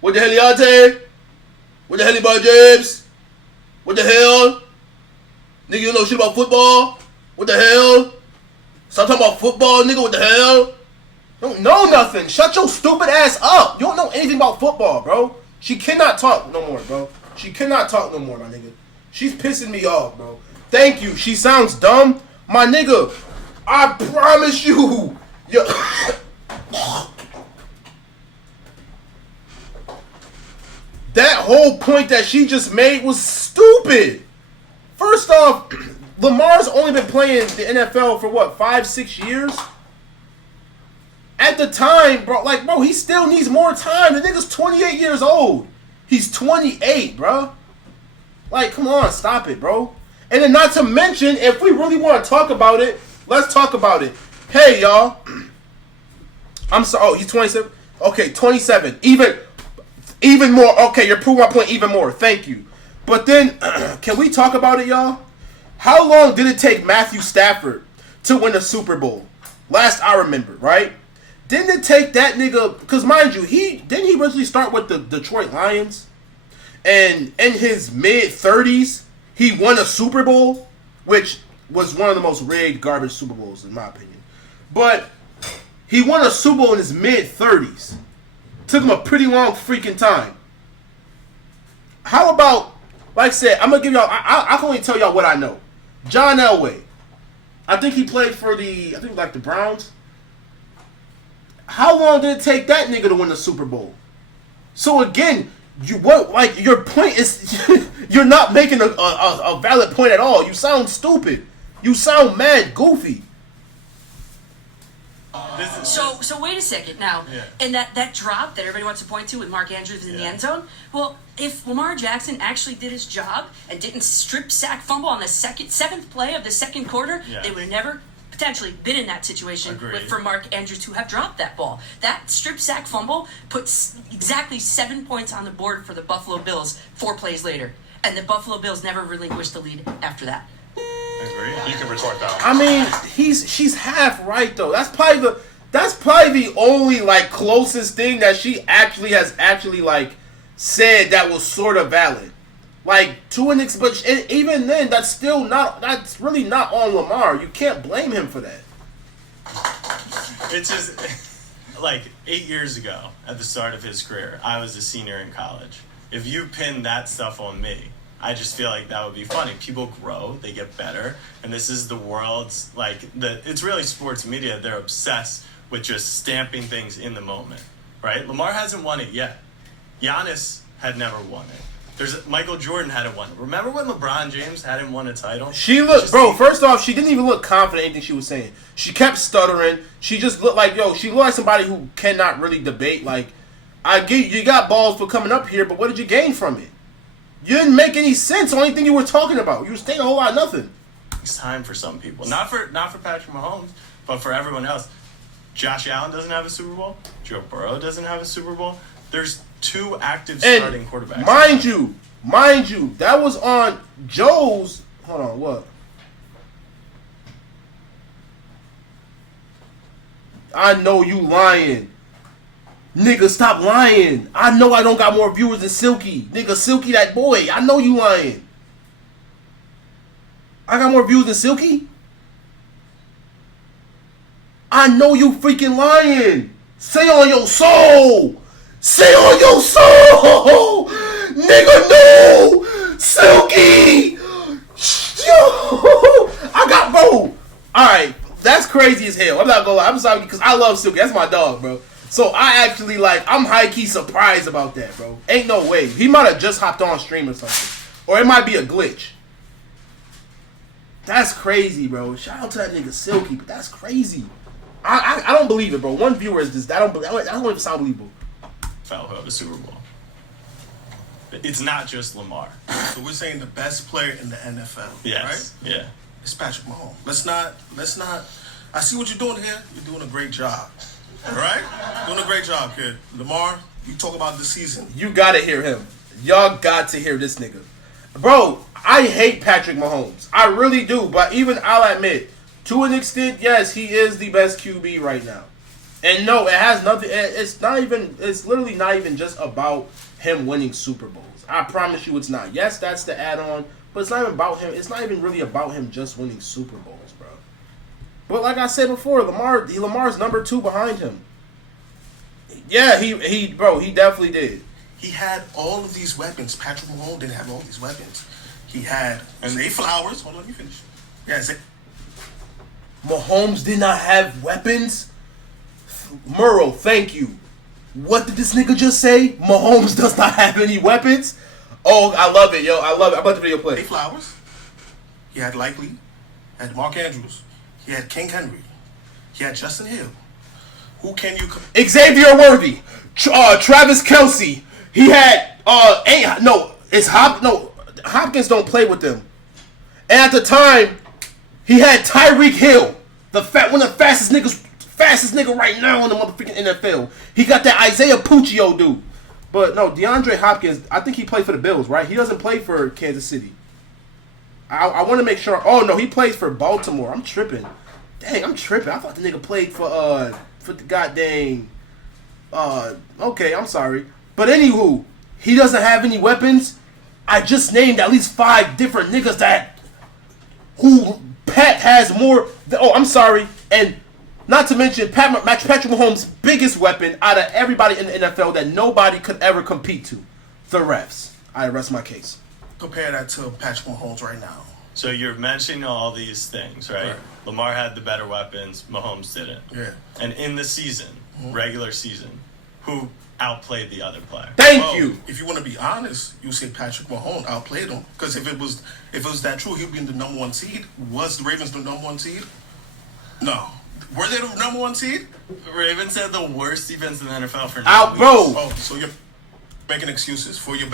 What the heliate? What the helly about James? What the hell? Nigga, you know shit about football? What the hell? Stop talking about football, nigga. What the hell? You don't know nothing. Shut your stupid ass up. You don't know anything about football, bro. She cannot talk no more, bro. She cannot talk no more, my nigga. She's pissing me off, bro. Thank you. She sounds dumb. My nigga, I promise you. Yo. That whole point that she just made was stupid. First off, Lamar's only been playing the NFL for what, 5-6 years? At the time, bro, he still needs more time. The nigga's 28 years old. He's 28, bro. Come on, stop it, bro. And then not to mention, if we really want to talk about it, let's talk about it. Hey, y'all. I'm sorry. Oh, he's 27. Okay, 27. Even more. Okay, you're proving my point even more. Thank you. But then, can we talk about it, y'all? How long did it take Matthew Stafford to win a Super Bowl? Last I remember, right? Didn't it take that nigga... Because mind you, didn't he originally start with the Detroit Lions? And in his mid-30s, he won a Super Bowl, which was one of the most rigged garbage Super Bowls, in my opinion. But he won a Super Bowl in his mid-30s. Took him a pretty long freaking time. How about, like I said, I'm going to give y'all, I can only tell y'all what I know. John Elway. I think he played for the Browns. How long did it take that nigga to win the Super Bowl? So again, your point is, you're not making a valid point at all. You sound stupid. You sound mad goofy. So wait a second now. Yeah. And that drop that everybody wants to point to with Mark Andrews in the end zone. Well, if Lamar Jackson actually did his job and didn't strip sack fumble on the seventh play of the second quarter, they would have never potentially been in that situation Agreed. for Mark Andrews to have dropped that ball. That strip sack fumble puts exactly 7 points on the board for the Buffalo Bills 4 plays later. And the Buffalo Bills never relinquished the lead after that. Agreed. You can retort that. I mean, she's half right though. That's probably the only like closest thing that she has like said that was sort of valid. Like to an extent, but even then, that's really not on Lamar. You can't blame him for that. It's just like 8 years ago at the start of his career, I was a senior in college. If you pin that stuff on me, I just feel like that would be funny. People grow, they get better, and this is the world's it's really sports media. They're obsessed with just stamping things in the moment, right? Lamar hasn't won it yet. Giannis had never won it. Michael Jordan hadn't won it. Remember when LeBron James hadn't won a title? First off, she didn't even look confident in anything she was saying. She kept stuttering. She just looked like, she looked like somebody who cannot really debate. Like, you got balls for coming up here, but what did you gain from it? You didn't make any sense on anything you were talking about. You were saying a whole lot of nothing. It's time for some people. Not for Patrick Mahomes, but for everyone else. Josh Allen doesn't have a Super Bowl. Joe Burrow doesn't have a Super Bowl. There's 2 active starting quarterbacks. Mind you, that was on Joe's. Hold on, what? I know you lying. Nigga, stop lying. I know I don't got more viewers than Silky. Nigga, Silky that boy. I know you lying. I got more views than Silky? I know you freaking lying. Say on your soul. Say on your soul. Nigga, no. Silky. Yo. I got, bro. Alright. That's crazy as hell. I'm not gonna lie. I'm sorry because I love Silky. That's my dog, bro. So I actually I'm high-key surprised about that, bro. Ain't no way. He might have just hopped on stream or something. Or it might be a glitch. That's crazy, bro. Shout out to that nigga Silky, but that's crazy. I don't believe it, bro. One viewer is just, that don't even sound believable. Who have a Super Bowl. It's not just Lamar. So we're saying the best player in the NFL, yes. right? Yeah. It's Patrick Mahomes. Let's not. I see what you're doing here. You're doing a great job. All right? Doing a great job, kid. Lamar, you talk about the season. You gotta hear him. Y'all got to hear this nigga. Bro, I hate Patrick Mahomes. I really do. But even I'll admit, to an extent, yes, he is the best QB right now. And no, it has nothing. It's literally not even just about him winning Super Bowls. I promise you it's not. Yes, that's the add-on. But it's not even about him. It's not even really about him just winning Super Bowls, bro. But like I said before, Lamar's number 2 behind him. Yeah, he definitely did. He had all of these weapons. Patrick Mahomes didn't have all these weapons. He had Zay Flowers. Hold on, you finish. Yeah, Mahomes did not have weapons? Murrow, thank you. What did this nigga just say? Mahomes does not have any weapons? Oh, I love it, yo. I love it. I'm about to video play. Zay Flowers. He had Likely. He had Mark Andrews. He had King Henry. He had Justin Hill. Who can you... Xavier Worthy. Travis Kelce. He had... Hopkins don't play with them. And at the time, he had Tyreek Hill. One of the fastest nigga right now in the motherfucking NFL. He got that Isaiah Puccio dude. But no, DeAndre Hopkins, I think he played for the Bills, right? He doesn't play for Kansas City. I want to make sure. Oh, no, he plays for Baltimore. I'm tripping. Dang, I'm tripping. I thought the nigga played for the goddamn... okay, I'm sorry. But anywho, he doesn't have any weapons. I just named at least 5 different niggas who Pat has more... I'm sorry. And not to mention Patrick Mahomes' biggest weapon out of everybody in the NFL that nobody could ever compete to. The refs. I rest my case. Compare that to Patrick Mahomes right now. So you're mentioning all these things, right? Lamar had the better weapons. Mahomes didn't. Yeah. And in the season, regular season, who outplayed the other player? Thank you. If you want to be honest, you say Patrick Mahomes outplayed him. Because if it was that true, he'd be in the number 1 seed. Was the Ravens the number 1 seed? No. Were they the number 1 seed? Ravens had the worst defense in the NFL for 9 Out, weeks. bro. Oh, so you're making excuses for your...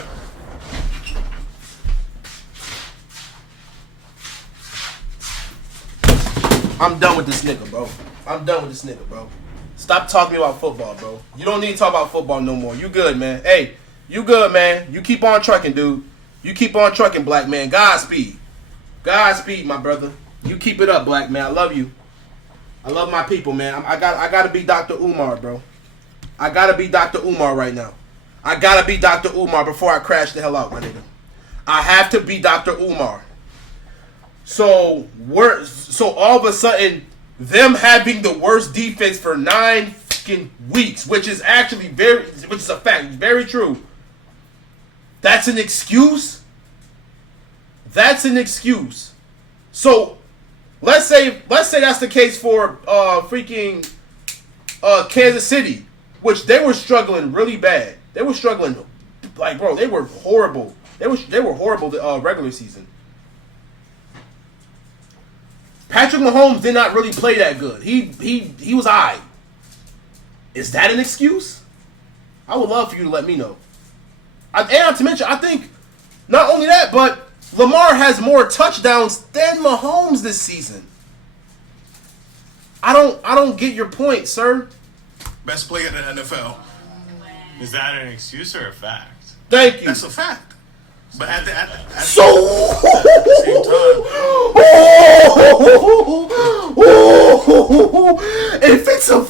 I'm done with this nigga, bro. I'm done with this nigga, bro. Stop talking about football, bro. You don't need to talk about football no more. You good, man. Hey, you good, man. You keep on trucking, dude. You keep on trucking, black man. Godspeed. Godspeed, my brother. You keep it up, black man. I love you. I love my people, man. I gotta be Dr. Umar, bro. I gotta be Dr. Umar right now. I gotta be Dr. Umar before I crash the hell out, my nigga. I have to be Dr. Umar. So all of a sudden, them having the worst defense for 9 fucking weeks, which is a fact, very true. That's an excuse. That's an excuse. So let's say that's the case for Kansas City, which they were struggling really bad. They were struggling, like, bro, they were horrible. They were horrible the regular season. Patrick Mahomes did not really play that good. He was aight. Is that an excuse? I would love for you to let me know. And not to mention, I think not only that, but Lamar has more touchdowns than Mahomes this season. I don't get your point, sir. Best player in the NFL. Is that an excuse or a fact? Thank you. That's a fact. But at the So same time,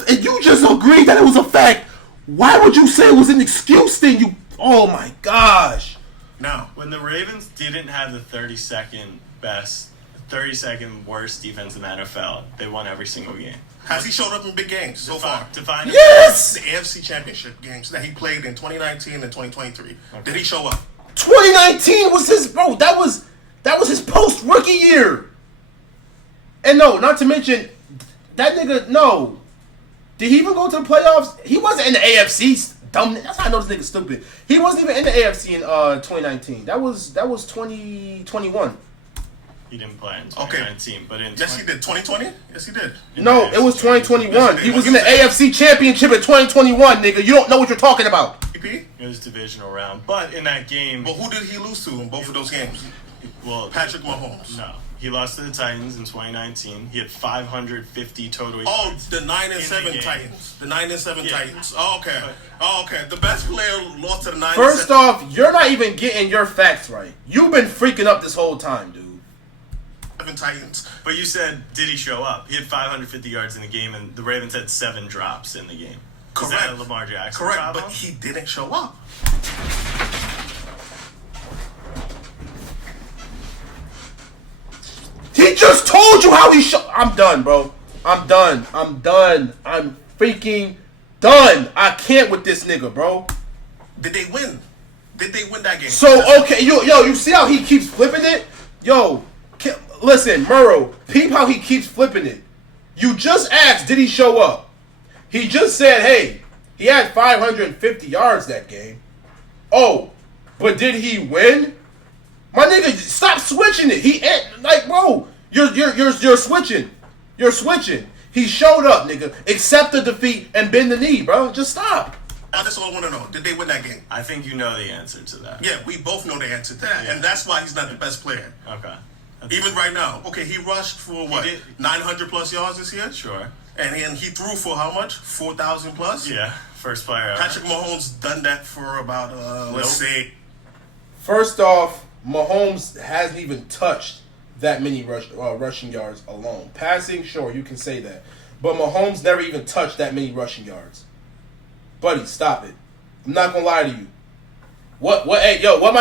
if you just agreed that it was a fact, why would you say it was an excuse then? Oh my gosh. now When the Ravens didn't have the 32nd worst defense in the NFL, they won every single game. has he showed up in big games so far? Define it. Yes. The AFC Championship games that he played in 2019 and 2023. Did he show up? 2019 was his that was his post rookie year. And no, not to mention that nigga. No, did he even go to the playoffs? He wasn't in the AFC. Dumb. That's how I know this nigga's stupid. He wasn't even in the AFC in 2019. That was 2021. He didn't play in 2019, but in Yes, he did. 2020? Yes, he did. No, it was 2021. Yes, He was in the AFC Championship in 2021, nigga. You don't know what you're talking about. PP? It was divisional round, but in that game, But who did he lose to in both of those games? well, Patrick Mahomes. no, he lost to the Titans in 2019. He had 550 total Oh, yards. the 9 and in the 7 game. Titans. The 9 and 7 Yeah. Titans. Oh, okay. Oh, okay. The best player lost to the 9 First and 7. off, you're not even getting your facts right. You've been freaking up this whole time, dude. Titans. But you said, did he show up? He had 550 yards in the game, and the Ravens had 7 drops in the game. Is that a Correct. Lamar Jackson Correct, problem? but he didn't show up. He just told you how he I'm done, bro. I'm done. I'm freaking done. I can't with this nigga, bro. Did they win? Did they win that game? So, okay, you see how he keeps flipping it? Yo, listen, Murrow, peep how he keeps flipping it. You just asked, did he show up? He just said, hey, he had 550 yards that game. Oh, but did he win? My nigga, stop switching it. Bro, you're switching. You're switching. He showed up, nigga. Accept the defeat and bend the knee, bro. Just stop. That's all I want to know. Did they win that game? I think you know the answer to that. Yeah, we both know the answer to that, Yeah. and that's why he's not the best player. Okay. Even right now. Okay, he rushed for what? did. 900 plus yards this year? Sure. And he threw for how much? 4,000 plus? Yeah. First player ever. Patrick Mahomes done that for about, let's Nope. say, First off, Mahomes hasn't even touched that many rushing yards alone. Passing, sure, you can say that. But Mahomes never even touched that many rushing yards. Buddy, stop it. I'm not gonna lie to you. What my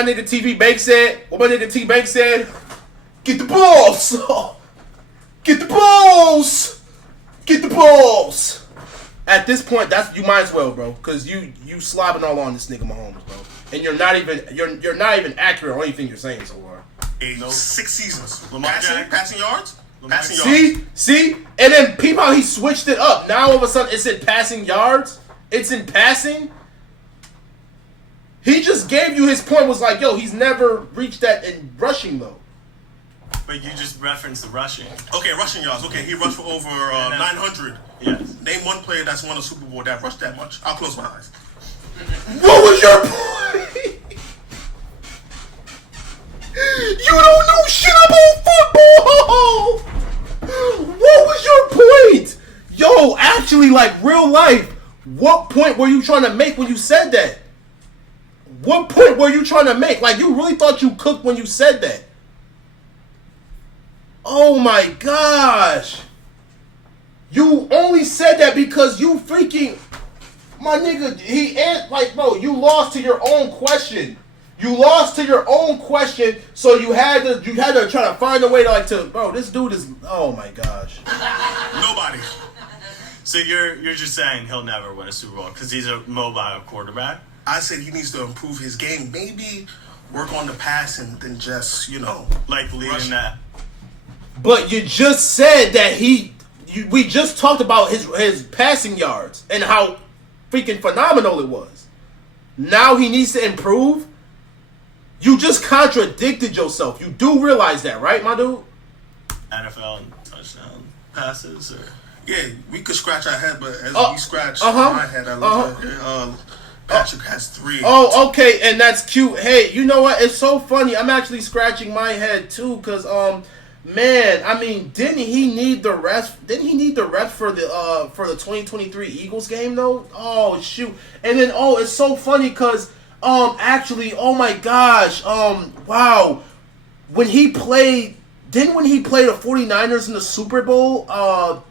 nigga T-Bank said? What my nigga T-Bank said? Get the balls! Get the balls! Get the balls! At this point, you might as well, bro, because you slobbing all on this nigga Mahomes, bro. And you're not even accurate on anything you're saying so far. 6 seasons. Lamar Jackson. Passing yards? Lamar Passing yards. See? And then people how he switched it up. Now all of a sudden it's in passing yards. It's in passing. He just gave you his point, was like, yo, he's never reached that in rushing though. But you just referenced the rushing. Okay, rushing yards. Okay, he rushed for over 900. Yes. Name one player that's won a Super Bowl that rushed that much. I'll close my eyes. What was your point? You don't know shit about football. What was actually, like, real life, what point were you trying to make when you said that? What point were you trying to make? Like, you really thought you cooked when you said that? Oh my gosh. You only said that because you freaking... My nigga, like, bro, you lost to your own question. You lost to your own question, so you had to try to find a way to bro, this dude is... Oh my gosh. Nobody. So you're just saying he'll never win a Super Bowl because he's a mobile quarterback? I said he needs to improve his game. Maybe work on the passing than just, like leading that. But you just said that we just talked about his passing yards and how freaking phenomenal it was. Now he needs to improve? You just contradicted yourself. You do realize that, right, my dude? NFL and touchdown passes, or... Yeah, we could scratch our head, but as we scratch my head, I look at Patrick has 3. Oh, okay, and that's cute. Hey, you know what? It's so funny. I'm actually scratching my head too, because man, I mean, didn't he need the rest? Didn't he need the rest for the 2023 Eagles game though? Oh shoot! And then it's so funny because actually, oh my gosh, wow, when he played the 49ers in the Super Bowl,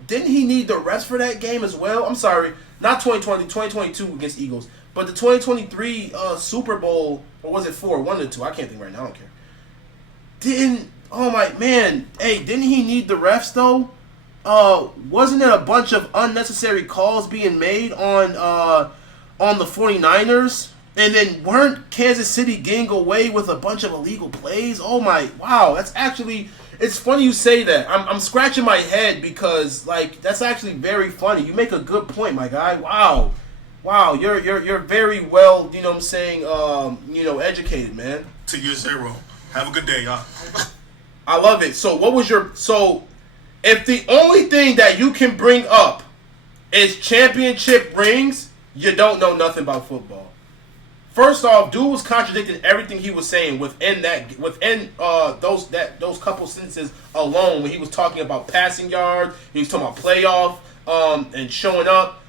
didn't he need the rest for that game as well? I'm sorry, not 2022 against Eagles, but the 2023 Super Bowl, or was it 4? 1 or 2? I can't think right now. I don't care. Oh my man, hey, didn't he need the refs though? Wasn't there a bunch of unnecessary calls being made on the 49ers? And then weren't Kansas City getting away with a bunch of illegal plays? Oh my, wow, that's actually, it's funny you say that. I'm scratching my head because like that's actually very funny. You make a good point, my guy. Wow, you're very well, you know what I'm saying, educated, man. To year 0. Have a good day, y'all. I love it. So if the only thing that you can bring up is championship rings, you don't know nothing about football. First off, dude was contradicting everything he was saying within those couple sentences alone when he was talking about passing yards, he was talking about playoff and showing up.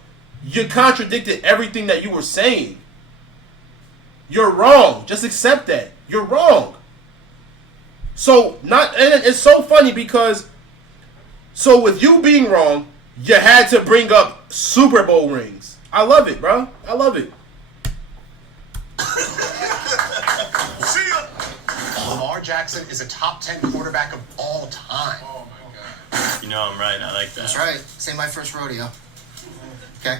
You contradicted everything that you were saying. You're wrong. Just accept that. You're wrong. And it's so funny because with you being wrong, you had to bring up Super Bowl rings. I love it, bro. I love it. See ya. Lamar Jackson is a top 10 quarterback of all time. Oh my God. You know I'm right. I like that. That's right. This ain't my first rodeo. Okay.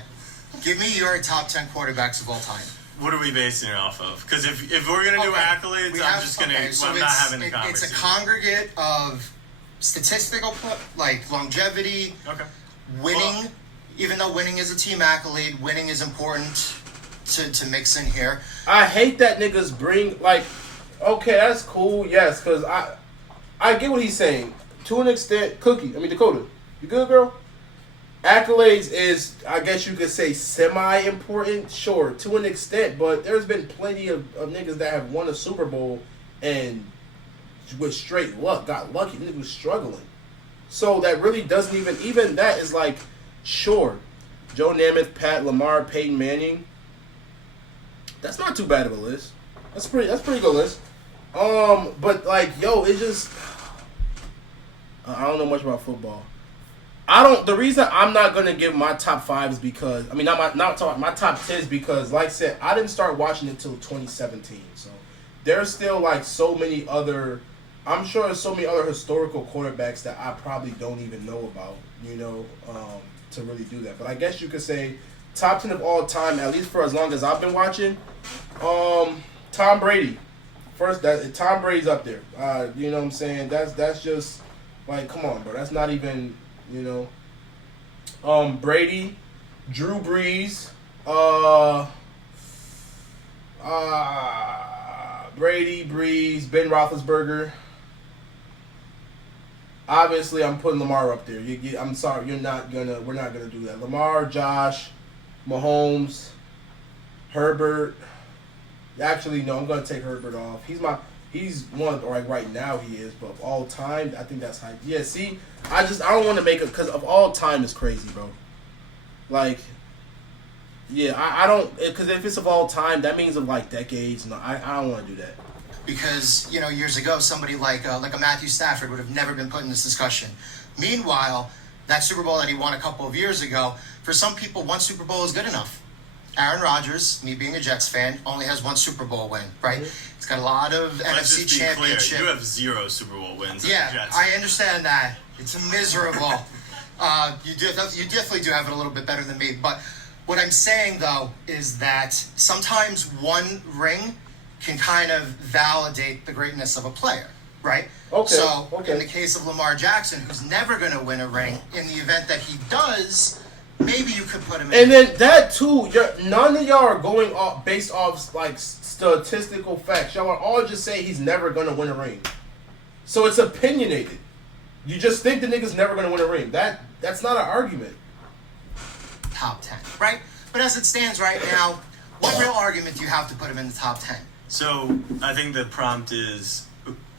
Give me your top 10 quarterbacks of all time. What are we basing it off of? Because if we're gonna do accolades, I'm just gonna. I'm not having the conversation. It's a congregate of statistical, like longevity, winning. Even though winning is a team accolade, winning is important to mix in here. I hate that niggas bring okay, that's cool, yes, because I get what he's saying to an extent. Dakota, you good, girl? Accolades is, I guess you could say, semi-important, sure, to an extent, but there's been plenty of niggas that have won a Super Bowl and with straight luck, got lucky, niggas was struggling. So that really doesn't even that is like, sure, Joe Namath, Pat Lamar, Peyton Manning, that's not too bad of a list. That's pretty good list. But it's just, I don't know much about football. The reason I'm not gonna give my top 5 is because my top 10 is because, like I said, I didn't start watching it until 2017. So there's still so many other, I'm sure there's so many other historical quarterbacks that I probably don't even know about, to really do that. But I guess you could say top 10 of all time, at least for as long as I've been watching. Tom Brady. First, Tom Brady's up there. You know what I'm saying? That's just come on, bro. That's not even. Brady, Drew Brees, Brady, Brees, Ben Roethlisberger. Obviously, I'm putting Lamar up there. I'm sorry, we're not gonna do that. Lamar, Josh, Mahomes, Herbert. Actually, no, I'm gonna take Herbert off. He's one, right now he is, but of all time, I think that's high. Yeah, see, I don't want to make it because of all time is crazy, bro. Like, yeah, I don't, because if it's of all time, that means of like decades. No, I don't want to do that. Because years ago, somebody like a Matthew Stafford would have never been put in this discussion. Meanwhile, that Super Bowl that he won a couple of years ago, for some people, one Super Bowl is good enough. Aaron Rodgers, me being a Jets fan, only has one Super Bowl win, right? He's got a lot of Let's NFC just be championship. clear. You have 0 Super Bowl wins. Yeah, as the Jets. I understand that. It's miserable. You definitely do have it a little bit better than me. But what I'm saying, though, is that sometimes one ring can kind of validate the greatness of a player, right? Okay. So okay. in the case of Lamar Jackson, who's never going to win a ring, in the event that he does, maybe you could put him in. And then that too, none of y'all are going off based off like statistical facts. Y'all are all just saying he's never gonna win a ring. So it's opinionated. You just think the nigga's never gonna win a ring. That's not an argument. Top 10, right? But as it stands right now, what real argument do you have to put him in the top 10? So I think the prompt is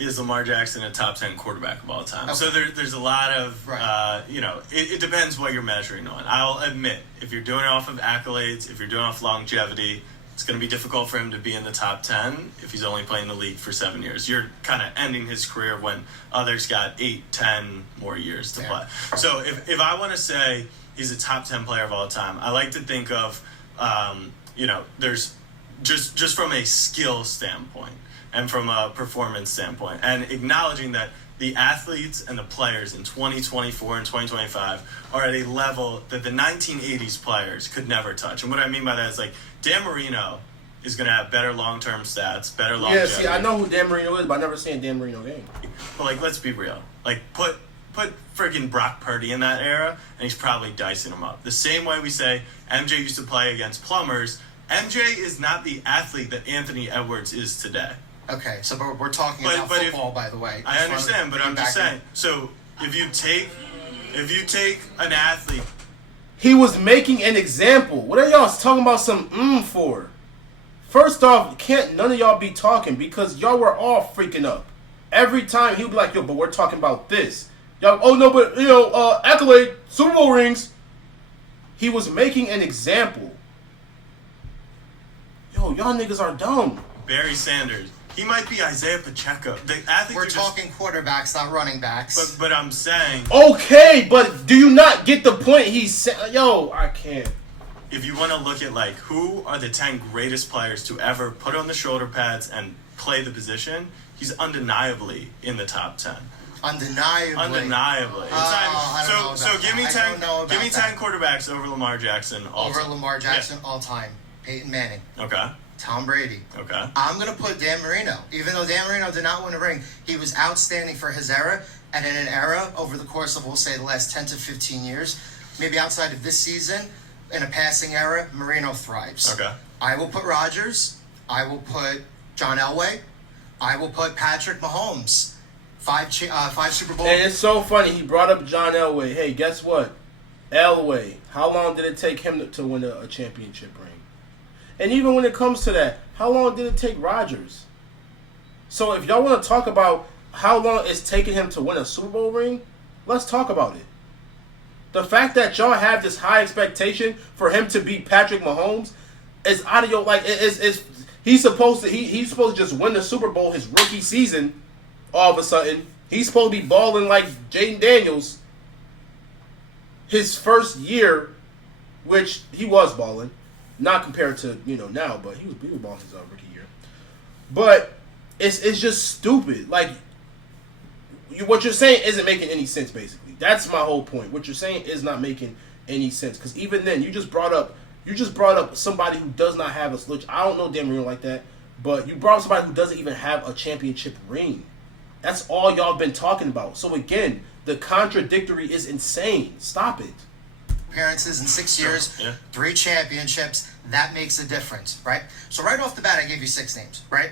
Lamar Jackson a top 10 quarterback of all time? Okay. So there's a lot of, Right. it depends what you're measuring on. I'll admit, if you're doing it off of accolades, if you're doing it off longevity, it's going to be difficult for him to be in the top 10 if he's only playing the league for 7 years. You're kind of ending his career when others got 8, 10 more years to play. So if I want to say he's a top 10 player of all time, I like to think of, there's just from a skill standpoint and from a performance standpoint, and acknowledging that the athletes and the players in 2024 and 2025 are at a level that the 1980s players could never touch. And what I mean by that is, like, Dan Marino is going to have better long-term stats, better longevity. Yeah, see, I know who Dan Marino is, but I've never seen Dan Marino game. But, like, let's be real. Like, put friggin' Brock Purdy in that era, and he's probably dicing him up. The same way we say MJ used to play against plumbers, MJ is not the athlete that Anthony Edwards is today. Okay, so we're talking about football, by the way. I understand, but I'm just saying. So if you take an athlete, he was making an example. What are y'all talking about some for? First off, can't none of y'all be talking because y'all were all freaking up. Every time he would be like, yo, but we're talking about this. Y'all, oh no, but accolade, Super Bowl rings. He was making an example. Yo, y'all niggas are dumb. Barry Sanders. He might be Isaiah Pacheco. We're talking quarterbacks, not running backs. But I'm saying. Okay, but do you not get the point? He's saying, yo, I can't. If you want to look at, like, who are the 10 greatest players to ever put on the shoulder pads and play the position, he's undeniably in the top 10. Undeniably. So give me 10 quarterbacks over Lamar Jackson. Lamar Jackson all time. Peyton Manning. Okay. Tom Brady. Okay. I'm going to put Dan Marino. Even though Dan Marino did not win a ring, he was outstanding for his era. And in an era over the course of, we'll say, the last 10 to 15 years, maybe outside of this season, in a passing era, Marino thrives. Okay. I will put Rodgers. I will put John Elway. I will put Patrick Mahomes. 5 Super Bowls. And it's so funny. He brought up John Elway. Hey, guess what? Elway. How long did it take him to win a championship ring? And even when it comes to that, how long did it take Rodgers? So if y'all want to talk about how long it's taken him to win a Super Bowl ring, let's talk about it. The fact that y'all have this high expectation for him to beat Patrick Mahomes is out of your, like, he's supposed to just win the Super Bowl his rookie season. All of a sudden, he's supposed to be balling like Jaden Daniels his first year, which he was balling. Not compared to, now, but he was balling his rookie year. But it's just stupid. Like, what you're saying isn't making any sense, basically. That's my whole point. What you're saying is not making any sense. Because even then, you just brought up somebody who does not have which I don't know Dan Marino like that, but you brought up somebody who doesn't even have a championship ring. That's all y'all been talking about. So again, the contradictory is insane. Stop it. Appearances in 6 years, 3 championships, that makes a difference, right? So right off the bat, I gave you 6 names, right?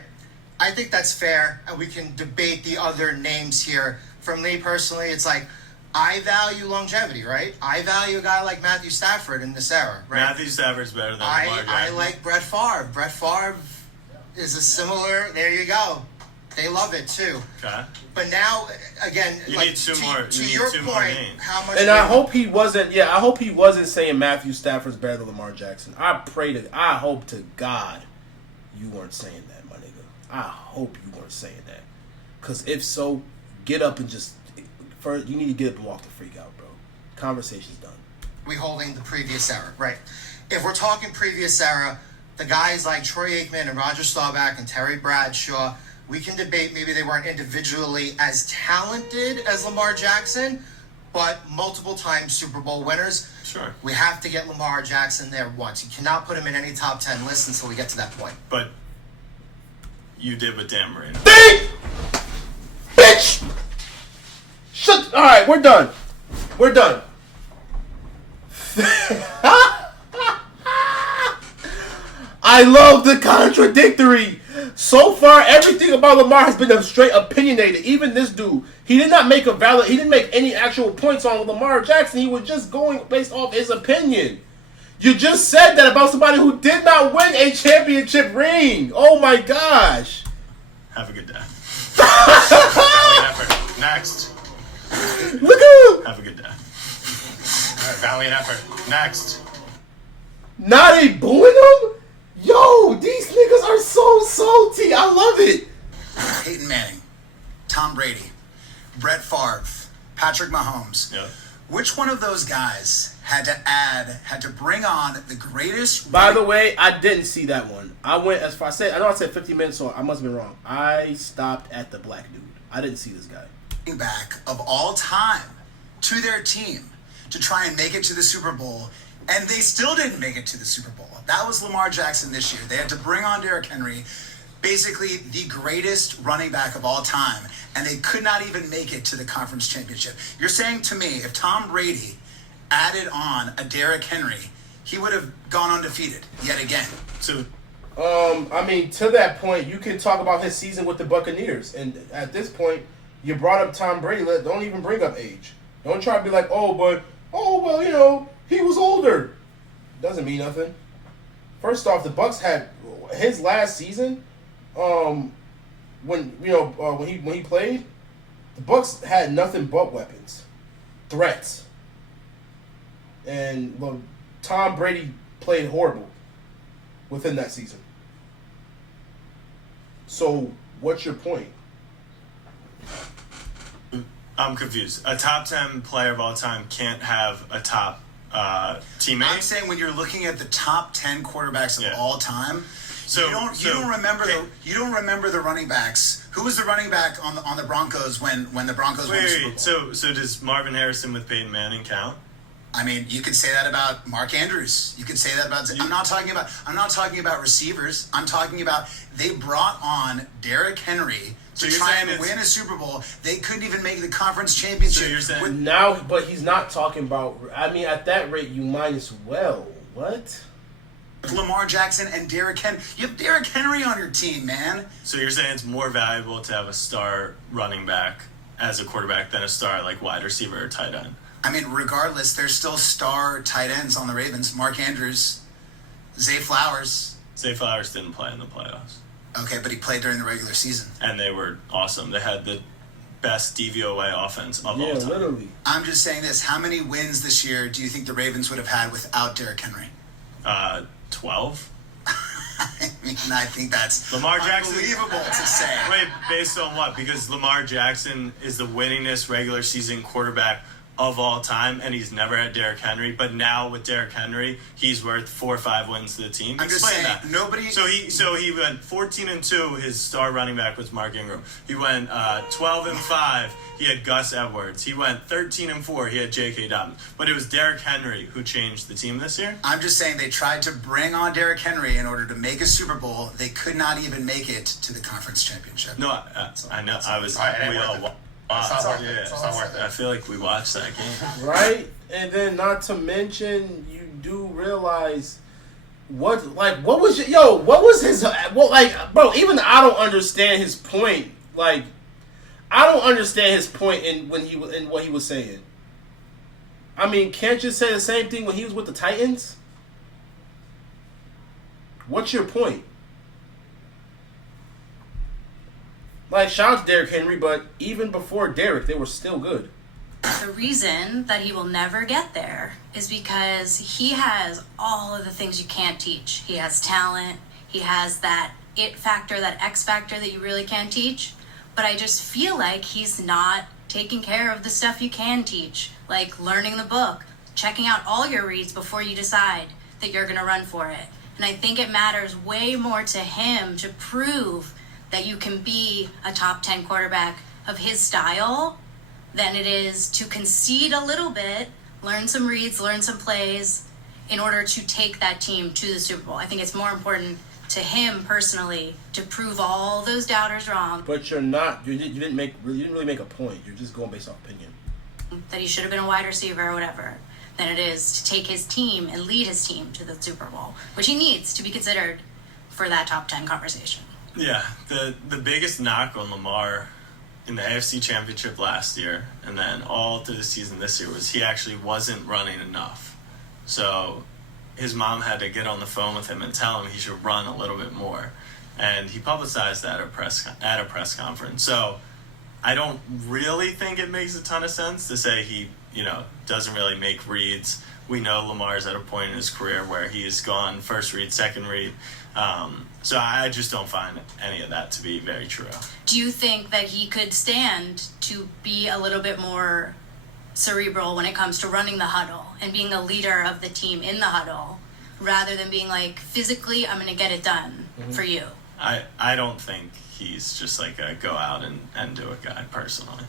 I think that's fair, and we can debate the other names here. For me personally, it's like, I value longevity, right? I value a guy like Matthew Stafford in this era, right? Matthew Stafford's better than Lamar Jackson. I like Brett Favre. Brett Favre is a similar, there you go. They love it too. Okay. But now, again, You like need two to, more. to You need your two more point, names. how much? And I hope he wasn't. Yeah, I hope he wasn't saying Matthew Stafford's better than Lamar Jackson. I hope to God you weren't saying that, my nigga. I hope you weren't saying that. Because if so, get up and just. First, you need to get up and walk the freak out, bro. Conversation's done. we holding the previous era, right? If we're talking previous era, the guys like Troy Aikman and Roger Staubach and Terry Bradshaw, we can debate maybe they weren't individually as talented as Lamar Jackson, but multiple time Super Bowl winners. Sure. We have to get Lamar Jackson there once. You cannot put him in any top 10 list until we get to that point. But you did with Dan Marino. Thief! Bitch! Shut. All right, we're done. We're done. I love the contradictory. So far, everything about Lamar has been a straight opinionated. Even this dude, he didn't make any actual points on Lamar Jackson. He was just going based off his opinion. You just said that about somebody who did not win a championship ring. Oh my gosh. Have a good day. Valiant effort. Next. Look at him. Have a good day. All right, valiant effort. Next. Now they booing him? Yo, these niggas are so salty. I love it. Peyton Manning, Tom Brady, Brett Favre, Patrick Mahomes. Yeah. Which one of those guys had to bring on the greatest? By the way, I didn't see that one. I went as far. I know I said 50 minutes, so I must have been wrong. I stopped at the black dude. I didn't see this guy. Back of all time to their team to try and make it to the Super Bowl, and they still didn't make it to the Super Bowl. That was Lamar Jackson this year. They had to bring on Derrick Henry, basically the greatest running back of all time, and they could not even make it to the conference championship. You're saying to me, if Tom Brady added on a Derrick Henry, he would have gone undefeated yet again. So, I mean, to that point, you can talk about his season with the Buccaneers, and at this point, you brought up Tom Brady. Don't even bring up age. Don't try to be like, well, you know, he was older. Doesn't mean nothing. First off, the Bucs had his last season. When he played, the Bucs had nothing but weapons, threats, and Tom Brady played horrible within that season. So, what's your point? I'm confused. A top 10 player of all time can't have a top teammate. I'm saying when you're looking at the top 10 quarterbacks of all time, you don't remember the running backs. Who was the running back on the Broncos when the Broncos won the Super Bowl? So does Marvin Harrison with Peyton Manning count? I mean, you could say that about Mark Andrews. You could say that about. I'm not talking about receivers. I'm talking about they brought on Derrick Henry to try and win a Super Bowl. They couldn't even make the conference championship. So you're saying now, but he's not talking about. I mean, at that rate, you might as well. What? Lamar Jackson and Derrick Henry. You have Derrick Henry on your team, man. So you're saying it's more valuable to have a star running back as a quarterback than a star like wide receiver or tight end? I mean, regardless, there's still star tight ends on the Ravens. Mark Andrews, Zay Flowers. Zay Flowers didn't play in the playoffs. Okay, but he played during the regular season. And they were awesome. They had the best DVOA offense of all time. Literally. I'm just saying this. How many wins this year do you think the Ravens would have had without Derrick Henry? 12. I mean, I think that's Lamar Jackson, unbelievable to say. Wait, based on what? Because Lamar Jackson is the winningest regular season quarterback of all time, and he's never had Derrick Henry. But now with Derrick Henry, he's worth 4 or 5 wins to the team. I'm just saying, nobody. So he went 14-2. His star running back was Mark Ingram. He went 12-5. He had Gus Edwards. He went 13-4. He had J.K. Dobbins. But it was Derrick Henry who changed the team this year. I'm just saying they tried to bring on Derrick Henry in order to make a Super Bowl. They could not even make it to the conference championship. No, I know. I feel like we watched that game. Right? And then not to mention, you do realize what was his bro, even I don't understand his point. Like, I don't understand his point in what he was saying. I mean, can't you say the same thing when he was with the Titans? What's your point? Like, shout out to Derrick Henry, but even before Derrick, they were still good. The reason that he will never get there is because he has all of the things you can't teach. He has talent. He has that it factor, that X factor that you really can't teach. But I just feel like he's not taking care of the stuff you can teach, like learning the book, checking out all your reads before you decide that you're going to run for it. And I think it matters way more to him to prove that you can be a top 10 quarterback of his style than it is to concede a little bit, learn some reads, learn some plays in order to take that team to the Super Bowl. I think it's more important to him personally to prove all those doubters wrong. But you're not. You didn't really make a point. You're just going based off opinion. That he should have been a wide receiver or whatever, than it is to take his team and lead his team to the Super Bowl, which he needs to be considered for that top 10 conversation. Yeah, the biggest knock on Lamar in the AFC Championship last year and then all through the season this year was he actually wasn't running enough. So his mom had to get on the phone with him and tell him he should run a little bit more. And he publicized that at a press conference. So I don't really think it makes a ton of sense to say he, doesn't really make reads. We know Lamar's at a point in his career where he has gone first read, second read. So I just don't find any of that to be very true. Do you think that he could stand to be a little bit more cerebral when it comes to running the huddle and being a leader of the team in the huddle rather than being like, physically, I'm going to get it done for you? I don't think he's just like a go out and do it guy personally.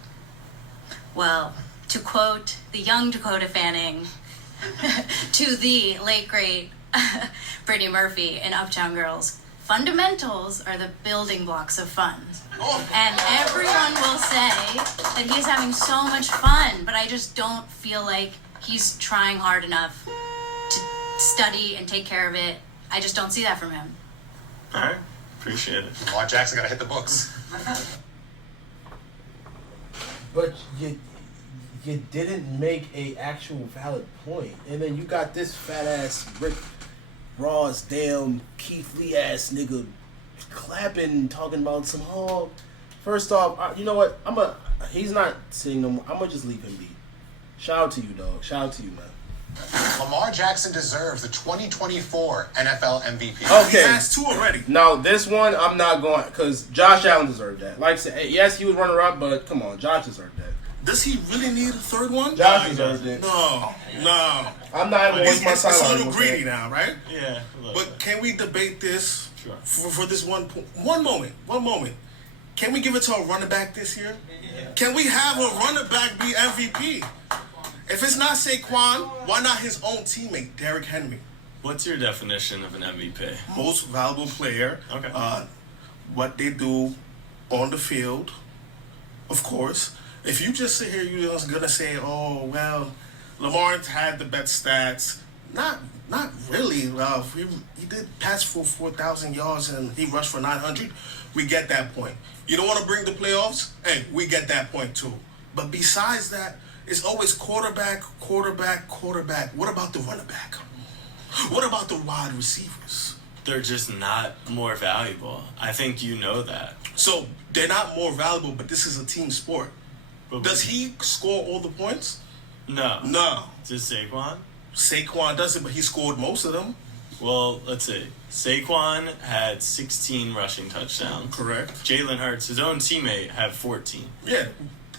Well, to quote the young Dakota Fanning to the late great Brittany Murphy in Uptown Girls, fundamentals are the building blocks of fun. And everyone will say that he's having so much fun, but I just don't feel like he's trying hard enough to study and take care of it. I just don't see that from him. All right. Appreciate it. Lamar Jackson got to hit the books. But you didn't make a actual valid point. And then you got this fat ass Rick Ross, damn Keith Lee ass nigga clapping, talking about some First off, you know what? He's not sitting no more. I'm gonna just leave him be. Shout out to you, dog. Shout out to you, man. Lamar Jackson deserves the 2024 NFL MVP. Okay. He has two already. No, this one I'm not going because Josh Allen deserved that. Like I said, yes, he was runner up, but come on, Josh deserved that. Does he really need a third one? Josh deserved it. No. I'm not even wasting my time. It's a little greedy now, right? Yeah. But can we debate this Sure. for this one moment? Can we give it to a running back this year? Can we have a running back be MVP? If it's not Saquon, why not his own teammate, Derrick Henry? What's your definition of an MVP? Most valuable player. Okay. What they do on the field, of course. If you just sit here, you're just gonna say, "Oh well, Lamar had the best stats." Not really. He did pass for 4,000 yards and he rushed for 900. We get that point. You don't want to bring the playoffs? Hey, we get that point too. But besides that, it's always quarterback. What about the running back? What about the wide receivers? They're just not more valuable. I think you know that. So they're not more valuable, but this is a team sport. But Does he score all the points? No. No. Does Saquon? Saquon doesn't, but he scored most of them. Well, let's see. Saquon had 16 rushing touchdowns. Correct. Jalen Hurts, his own teammate, had 14. Yeah.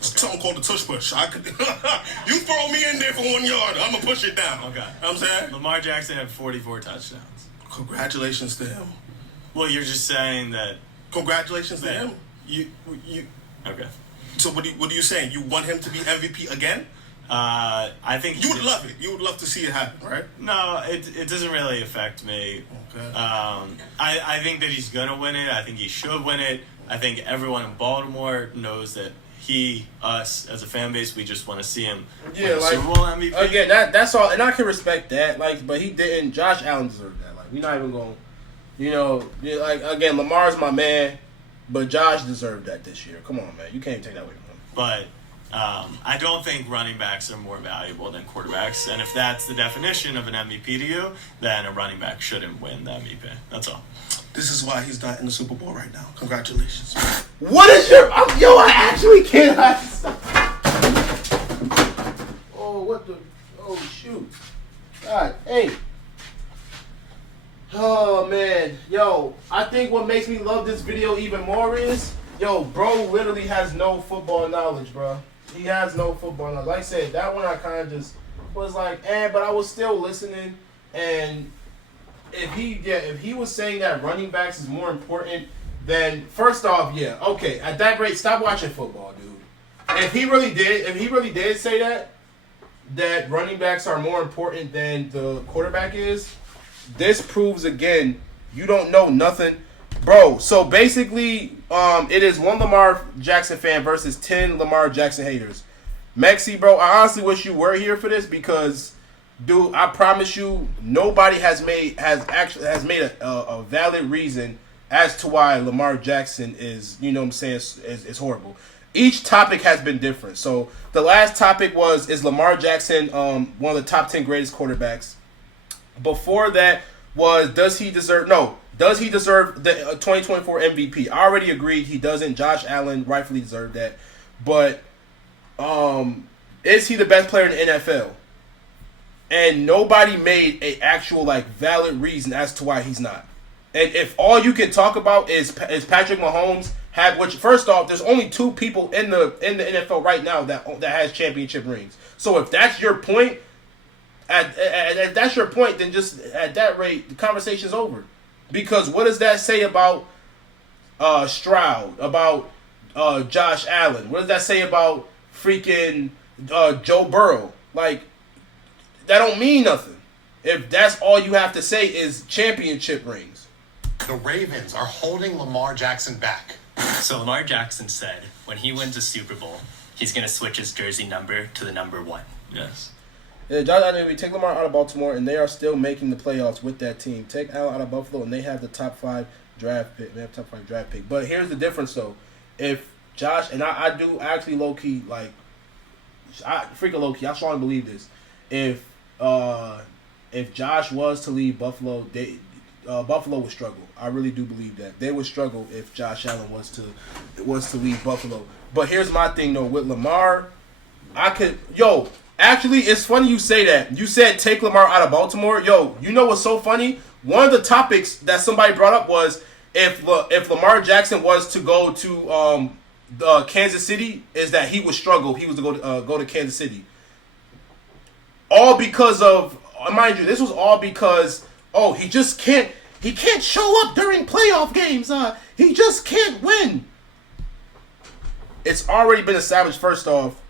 Something called the tush push. I could. You throw me in there for 1 yard, I'm gonna push it down. Okay. You know what I'm saying? Lamar Jackson had 44 touchdowns. Congratulations to him. Well, you're just saying that Congratulations to him. you okay. So what are you saying? You want him to be MVP again? I think You would love it. You would love to see it happen, right? No, it doesn't really affect me. Okay. I think that he's gonna win it. I think he should win it. I think everyone in Baltimore knows that us as a fan base, we just want to see him win the Super Bowl MVP. Again, that's all, and I can respect that. Like, but he didn't. Josh Allen deserved that. Like, we're not even going. Like again, Lamar's my man, but Josh deserved that this year. Come on, man, you can't take that away from him. But I don't think running backs are more valuable than quarterbacks. And if that's the definition of an MVP to you, then a running back shouldn't win the MVP. That's all. This is why he's not in the Super Bowl right now. Congratulations. What is your... I actually cannot stop. Oh, what the... Oh, shoot. God, hey. Oh, man. Yo, I think what makes me love this video even more is, yo, bro literally has no football knowledge, bro. He has no football knowledge. Like I said, that one I kind of just was like, but I was still listening. And if he was saying that running backs is more important, then first off, yeah, okay, at that rate, stop watching football, dude. If he really did say that running backs are more important than the quarterback is, this proves again you don't know nothing, bro. So basically, it is one Lamar Jackson fan versus 10 Lamar Jackson haters. Mexi, bro, I honestly wish you were here for this because, dude, I promise you, nobody has made a valid reason as to why Lamar Jackson is, you know what I'm saying, is horrible. Each topic has been different. So the last topic is Lamar Jackson one of the top 10 greatest quarterbacks? Before that was does he deserve the 2024 MVP? I already agreed he doesn't. Josh Allen rightfully deserved that. But is he the best player in the NFL? And nobody made a actual valid reason as to why he's not. And if all you can talk about is Patrick Mahomes which first off, there's only 2 people in the NFL right now that has championship rings. So if that's your point, then just at that rate, the conversation's over. Because what does that say about Stroud, about Josh Allen? What does that say about freaking Joe Burrow? That don't mean nothing. If that's all you have to say is championship rings. The Ravens are holding Lamar Jackson back. So Lamar Jackson said when he wins a Super Bowl, he's going to switch his jersey number to the number 1. Yes. Yeah, Josh Allen, we take Lamar out of Baltimore, and they are still making the playoffs with that team. Take Allen out of Buffalo, and they have the top 5 draft pick. They have top 5 draft pick. But here's the difference, though. If Josh, and I do actually low-key, freaking low-key, I strongly believe this. If Josh was to leave Buffalo, Buffalo would struggle. I really do believe that. They would struggle if Josh Allen was to leave Buffalo. But here's my thing, though. With Lamar, actually, it's funny you say that. You said take Lamar out of Baltimore. Yo, you know what's so funny? One of the topics that somebody brought up was if Lamar Jackson was to go to Kansas City, is that he would struggle if he was to go to Kansas City. All because of, mind you, this was all because, he just can't show up during playoff games. He just can't win. It's already been established, first off,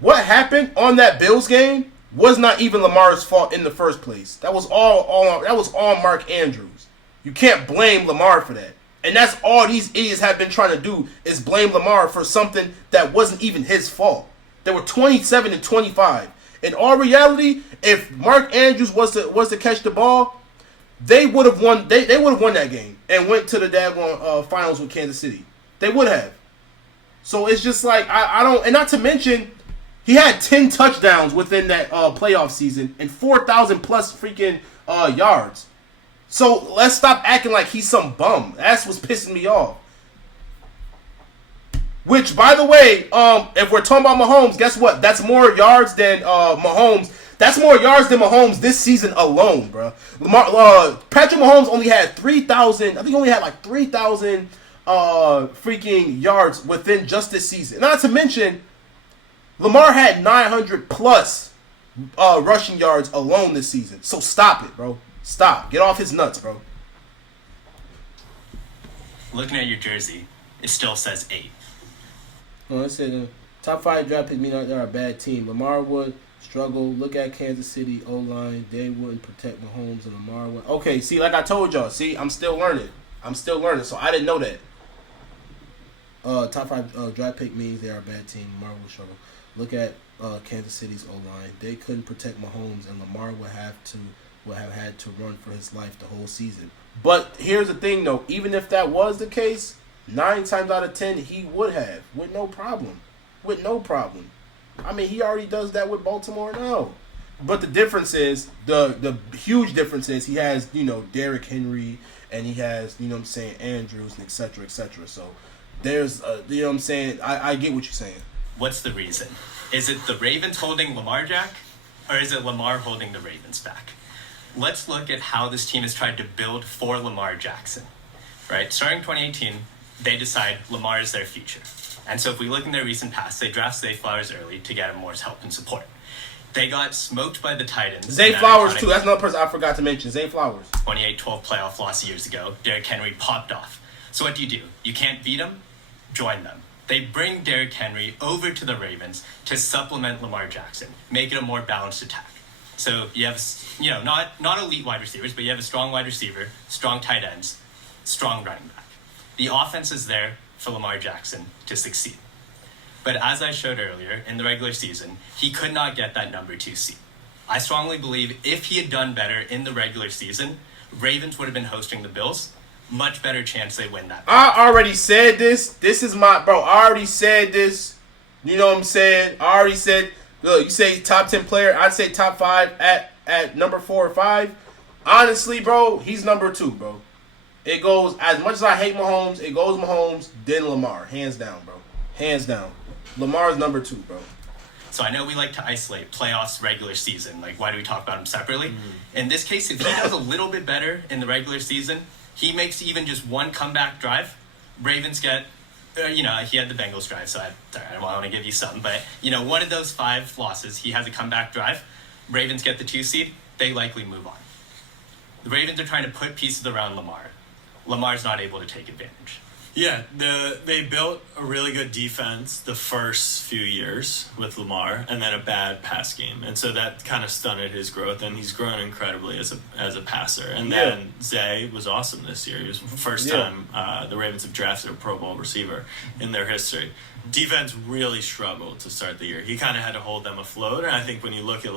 what happened on that Bills game was not even Lamar's fault in the first place. That was all Mark Andrews. You can't blame Lamar for that. And that's all these idiots have been trying to do is blame Lamar for something that wasn't even his fault. They were 27-25. In all reality, if Mark Andrews was to catch the ball, they would have won. They would have won that game and went to the daggone finals with Kansas City. They would have. So it's just I don't, and not to mention, he had 10 touchdowns within that playoff season and 4,000 plus freaking yards. So let's stop acting like he's some bum. That's what's pissing me off. Which, by the way, if we're talking about Mahomes, guess what? That's more yards than Mahomes. That's more yards than Mahomes this season alone, bro. Patrick Mahomes only had 3,000. I think he only had 3,000 freaking yards within just this season. Not to mention, Lamar had 900 plus rushing yards alone this season. So stop it, bro. Stop. Get off his nuts, bro. Looking at your jersey, it still says 8. Well, it said top 5 draft picks mean they're a bad team. Lamar would struggle. Look at Kansas City O-line. They wouldn't protect Mahomes, and Lamar would. Okay, see, like I told y'all. See, I'm still learning. So I didn't know that. Top 5 draft pick means they are a bad team. Lamar would struggle. Look at Kansas City's O-line. They couldn't protect Mahomes, and Lamar would have had to run for his life the whole season. But here's the thing, though. Even if that was the case, 9 times out of 10, he would have. With no problem. I mean, he already does that with Baltimore now. But the difference is, the huge difference is he has, Derrick Henry and he has, you know what I'm saying, Andrews, and et cetera, et cetera. So there's, you know what I'm saying, I get what you're saying. What's the reason? Is it the Ravens holding Lamar Jack, or is it Lamar holding the Ravens back? Let's look at how this team has tried to build for Lamar Jackson, right? Starting 2018, they decide Lamar is their future. And so if we look in their recent past, they draft Zay Flowers early to get him more help and support. They got smoked by the Titans. Zay Flowers, too. That's another person I forgot to mention. Zay Flowers. 28-12 playoff loss years ago. Derrick Henry popped off. So what do? You can't beat them? Join them. They bring Derrick Henry over to the Ravens to supplement Lamar Jackson, make it a more balanced attack. So you have, not elite wide receivers, but you have a strong wide receiver, strong tight ends, strong running back. The offense is there for Lamar Jackson to succeed. But as I showed earlier, in the regular season, he could not get that number 2 seed. I strongly believe if he had done better in the regular season, Ravens would have been hosting the Bills. Much better chance they win that. I already said this. This is my, bro, I already said this. You know what I'm saying? I already said, look, you say top 10 player, I'd say top 5 at number 4 or 5. Honestly, bro, he's number 2, bro. It goes, as much as I hate Mahomes, it goes Mahomes, then Lamar. Hands down, bro. Hands down. Lamar's number 2, bro. So I know we like to isolate playoffs, regular season. Like, why do we talk about them separately? Mm-hmm. In this case, if he does a little bit better in the regular season, he makes even just one comeback drive, Ravens get, he had the Bengals drive, so I want to give you some. But, one of those 5 losses, he has a comeback drive. Ravens get the 2 seed, they likely move on. The Ravens are trying to put pieces around Lamar. Lamar's not able to take advantage. Yeah, they built a really good defense the first few years with Lamar, and then a bad pass game, and so that kind of stunted his growth. And he's grown incredibly as a passer. And then Zay was awesome this year. He was the first time the Ravens have drafted a Pro Bowl receiver in their history. Defense really struggled to start the year. He kind of had to hold them afloat, and I think when you look at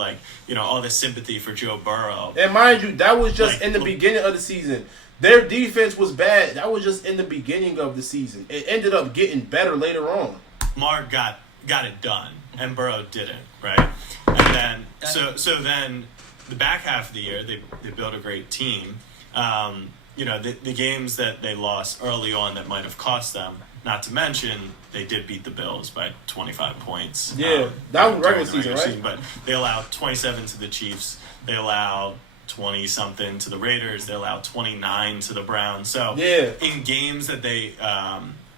all the sympathy for Joe Burrow, and mind you, that was just in the beginning of the season. Their defense was bad. That was just in the beginning of the season. It ended up getting better later on. Mark got it done, and Burrow didn't, right? And then so then the back half of the year, they built a great team. The games that they lost early on that might have cost them. Not to mention, they did beat the Bills by 25 points. Yeah, that was regular season, right? But they allowed 27 to the Chiefs. They allowed 20-something to the Raiders. They allowed 29 to the Browns. So in games that they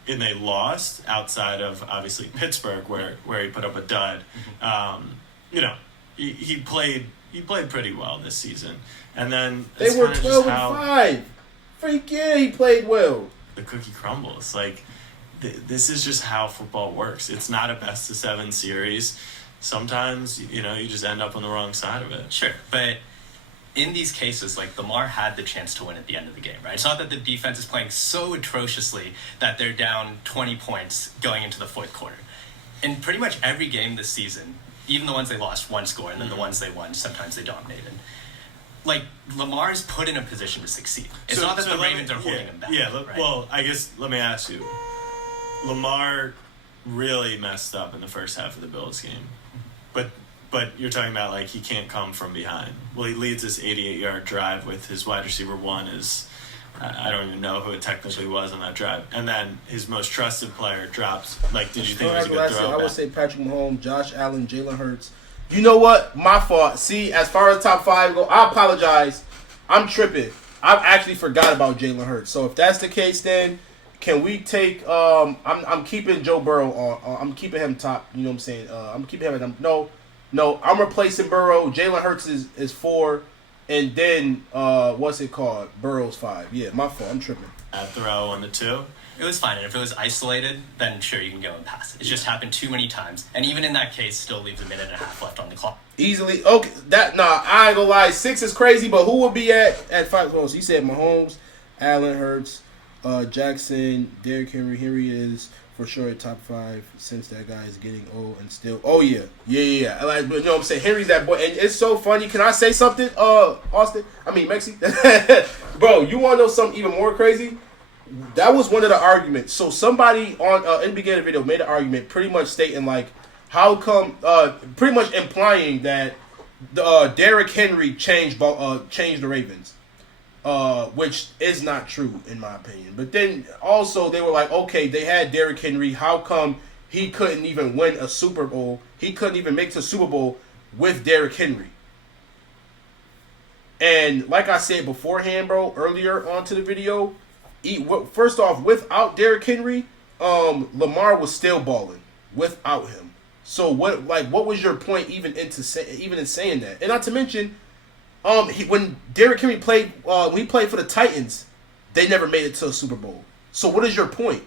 lost, outside of obviously Pittsburgh, where he put up a dud, he played pretty well this season. And then they were 12-5. Freak yeah, he played well. The cookie crumbles. This is just how football works. It's not a best of 7 series. Sometimes you just end up on the wrong side of it. Sure, but in these cases, Lamar had the chance to win at the end of the game, right? It's not that the defense is playing so atrociously that they're down 20 points going into the 4th quarter. In pretty much every game this season, even the ones they lost, 1 score, and then the ones they won, sometimes they dominated. Lamar's put in a position to succeed. It's not that the Ravens are holding him back. Yeah, right? Well, I guess let me ask you. Lamar really messed up in the first half of the Bills game. But you're talking about he can't come from behind. Well, he leads this 88-yard drive with his wide receiver 1 is I don't even know who it technically was on that drive. And then his most trusted player drops. Did you think it was a good throw? I would say Patrick Mahomes, Josh Allen, Jalen Hurts. You know what? My fault. See, as far as top 5 go, I apologize. I'm tripping. I've actually forgot about Jalen Hurts. So if that's the case, then can we take? I'm keeping Joe Burrow on. I'm keeping him top. You know what I'm saying? I'm keeping him at No, I'm replacing Burrow. Jalen Hurts is 4, and then what's it called? Burrow's 5. Yeah, my fault. I'm tripping. That throw on the 2. It was fine, and if it was isolated, then sure you can go and pass it. It's just happened too many times, and even in that case, still leaves a minute and a half left on the clock. Easily, okay. I ain't gonna lie. 6 is crazy, but who would be at 5? Well, so you said Mahomes, Allen, Hurts, Jackson, Derrick Henry. Here he is. For sure, top 5 since that guy is getting old and still. Oh yeah. You know what I'm saying? Henry's that boy, and it's so funny. Can I say something, Austin? Mexi. Bro, you want to know something even more crazy? That was one of the arguments. So somebody on in the beginning of the video made an argument, pretty much stating how come, pretty much implying that Derrick Henry changed the Ravens. which is not true in my opinion. But then also they were like, okay, they had Derrick Henry. How come he couldn't even win a Super Bowl? He couldn't even make the Super Bowl with Derrick Henry. And like I said beforehand, bro, earlier onto the video, first off, without Derrick Henry, Lamar was still balling without him. So what was your point even in saying that? And not to mention, when Derrick Henry played, when he played for the Titans, they never made it to a Super Bowl. So what is your point?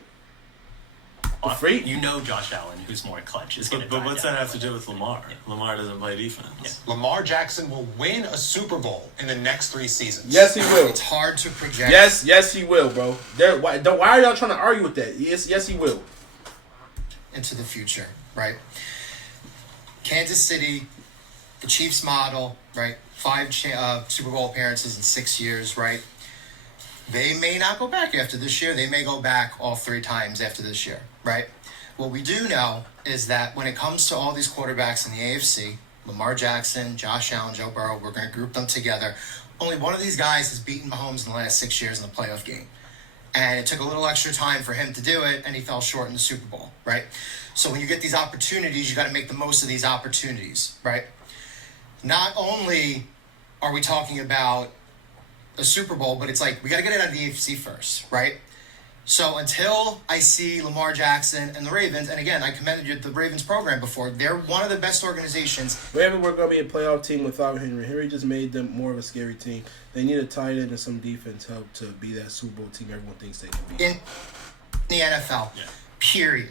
Afraid? You know Josh Allen, who's more clutch, is going to. But what's that have to do with Lamar? Yeah. Lamar doesn't play defense. Yeah. Lamar Jackson will win a Super Bowl in the next 3 seasons. Yes, he will. It's hard to project. Yes, he will, bro. Why are y'all trying to argue with that? Yes, he will. Into the future, right? Kansas City, the Chiefs model, right? 5 Super Bowl appearances in 6 years, right? They may not go back after this year. They may go back all 3 times after this year, right? What we do know is that when it comes to all these quarterbacks in the AFC, Lamar Jackson, Josh Allen, Joe Burrow, we're going to group them together. Only one of these guys has beaten Mahomes in the last 6 years in the playoff game. And it took a little extra time for him to do it, and he fell short in the Super Bowl, right? So when you get these opportunities, you got to make the most of these opportunities, right? Not only are we talking about a Super Bowl, but it's like we got to get it out of the AFC first, right? So until I see Lamar Jackson and the Ravens, and again, I commended you the Ravens program before. They're one of the best organizations. Ravens were going to be a playoff team without Henry. Henry just made them more of a scary team. They need a tight end and some defense help to be that Super Bowl team everyone thinks they can be. In the NFL, period.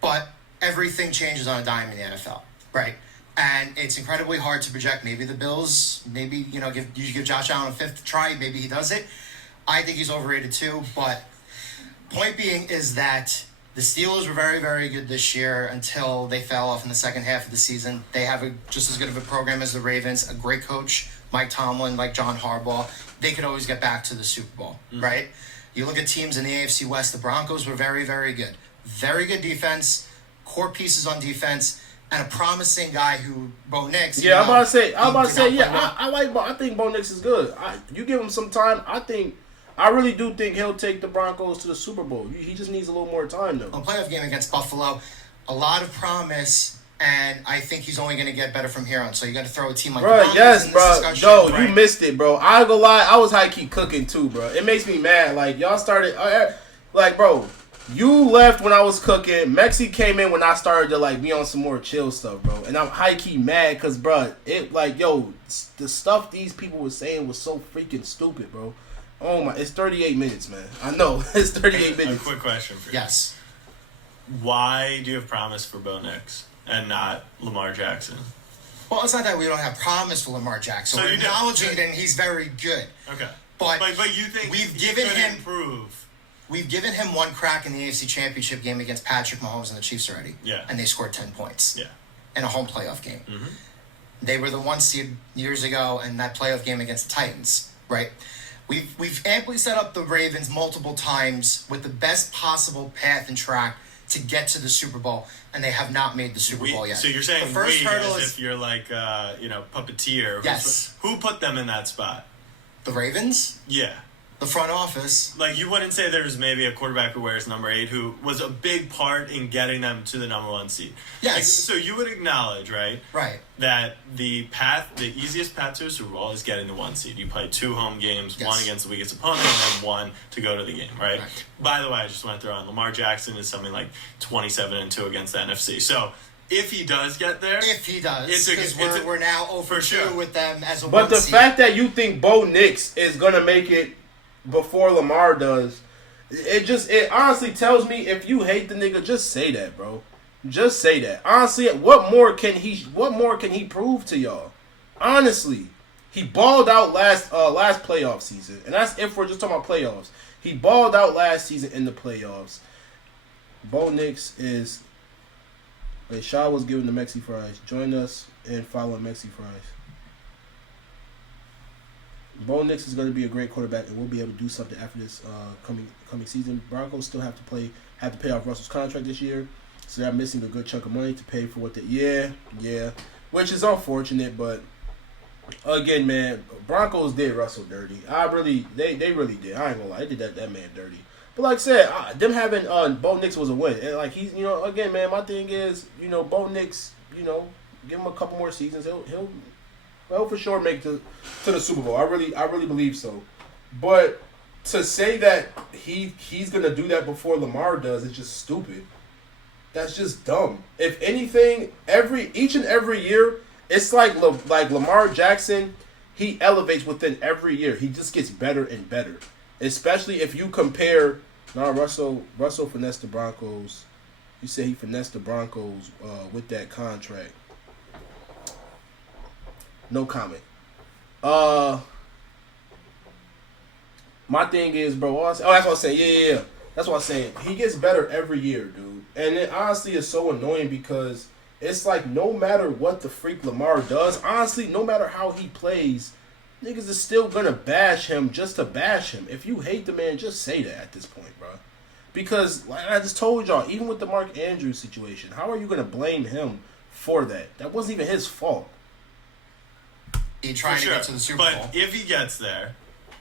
But everything changes on a dime in the NFL, right? And it's incredibly hard to project. Maybe the Bills, give Josh Allen a 5th try. Maybe he does it. I think he's overrated too. But point being is that the Steelers were very, very good this year until they fell off in the second half of the season. They have just as good of a program as the Ravens, a great coach, Mike Tomlin, like John Harbaugh. They could always get back to the Super Bowl, right? You look at teams in the AFC West, the Broncos were very, very good. Very good defense, core pieces on defense, and a promising guy who Bo Nix. Yeah, I'm about to say, I like Bo. I think Bo Nix is good. You give him some time, I really do think he'll take the Broncos to the Super Bowl. He just needs a little more time, though. A playoff game against Buffalo, a lot of promise, and I think he's only going to get better from here on. So you got to throw a team like the Broncos in this discussion. No, right? You missed it, bro. I ain't gonna lie, I was high-key cooking, too, bro. It makes me mad. Like, y'all started, bro, you left when I was cooking. Mexi came in when I started to, be on some more chill stuff, bro. And I'm high-key mad because, bro, the stuff these people were saying was so freaking stupid, bro. Oh my! It's 38 minutes, man. I know it's 38 minutes. A quick question for you. Yes. Why do you have promise for Bo Nix and not Lamar Jackson? Well, it's not that we don't have promise for Lamar Jackson. So we're acknowledging that he's very good. Okay. But you think we've given him one crack in the AFC Championship game against Patrick Mahomes and the Chiefs already. Yeah. And they scored 10 points. Yeah. In a home playoff game. Mm-hmm. They were the 1 seed years ago in that playoff game against the Titans, right? We've amply set up the Ravens multiple times with the best possible path and track to get to the Super Bowl, and they have not made the Super Bowl yet. So you're saying the first hurdle is if you're like puppeteer. Yes. Who put them in that spot? The Ravens? Yeah. The front office. Like, you wouldn't say there's maybe a quarterback who wears number 8 who was a big part in getting them to the number 1 seed. Yes. So you would acknowledge, right? Right. That the easiest path to a Super Bowl is getting the 1 seed. You play 2 home games, yes. 1 against the weakest opponent, and then 1 to go to the game, right? By the way, I just want to throw on Lamar Jackson is something like 27-2 against the NFC. So if he does get there, because we're now over 2 with them as a 1 seed. But the fact that you think Bo Nix is gonna make it before Lamar does, it honestly tells me if you hate the nigga, just say that, bro. Just say that. Honestly, what more can he prove to y'all? Honestly, he balled out last playoff season, and that's if we're just talking about playoffs. He balled out last season in the playoffs. Bo Nix is. Wait, Shaw was giving the Mexi Fries. Join us and follow Mexi Fries. Bo Nix is going to be a great quarterback, and we'll be able to do something after this coming season. Broncos still have to pay off Russell's contract this year, so they're missing a good chunk of money to pay for what they. Yeah, which is unfortunate, but Again, man, Broncos did Russell dirty. They really did. I ain't gonna lie, they did that man dirty. But like I said, them having Bo Nix was a win. And like he's, again, man, my thing is, Bo Nix, give him a couple more seasons, he'll for sure make to the Super Bowl. I really believe so. But to say that he's gonna do that before Lamar does is just stupid. That's just dumb. If anything, each and every year, it's like Lamar Jackson, he elevates within every year. He just gets better and better. Especially if you compare, Russell finessed the Broncos. You say he finessed the Broncos with that contract. No comment. My thing is, bro. That's what I'm saying. Yeah. That's what I'm saying. He gets better every year, dude. And it honestly is so annoying because it's like no matter what the freak Lamar does, honestly, no matter how he plays, niggas is still gonna bash him just to bash him. If you hate the man, just say that at this point, bro. Because like I just told y'all, even with the Mark Andrews situation, how are you gonna blame him for that? That wasn't even his fault. He trying to get to the Super Bowl. But if he gets there,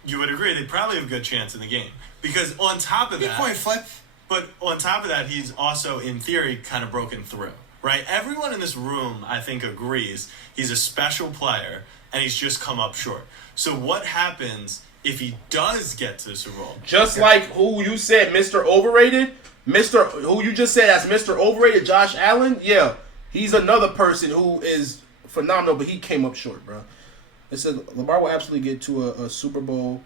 you would agree they probably have a good chance in the game. Because on top of that, point, Flip. But on top of that, he's also, in theory, kind of broken through, right? Everyone in this room, I think, agrees he's a special player, and he's just come up short. So what happens if he does get to the Super Bowl? Just like who you said, Mr. Overrated, who you just said as Mr. Overrated, Josh Allen, yeah, he's another person who is phenomenal, but he came up short, bro. It said Lamar will absolutely get to a Super Bowl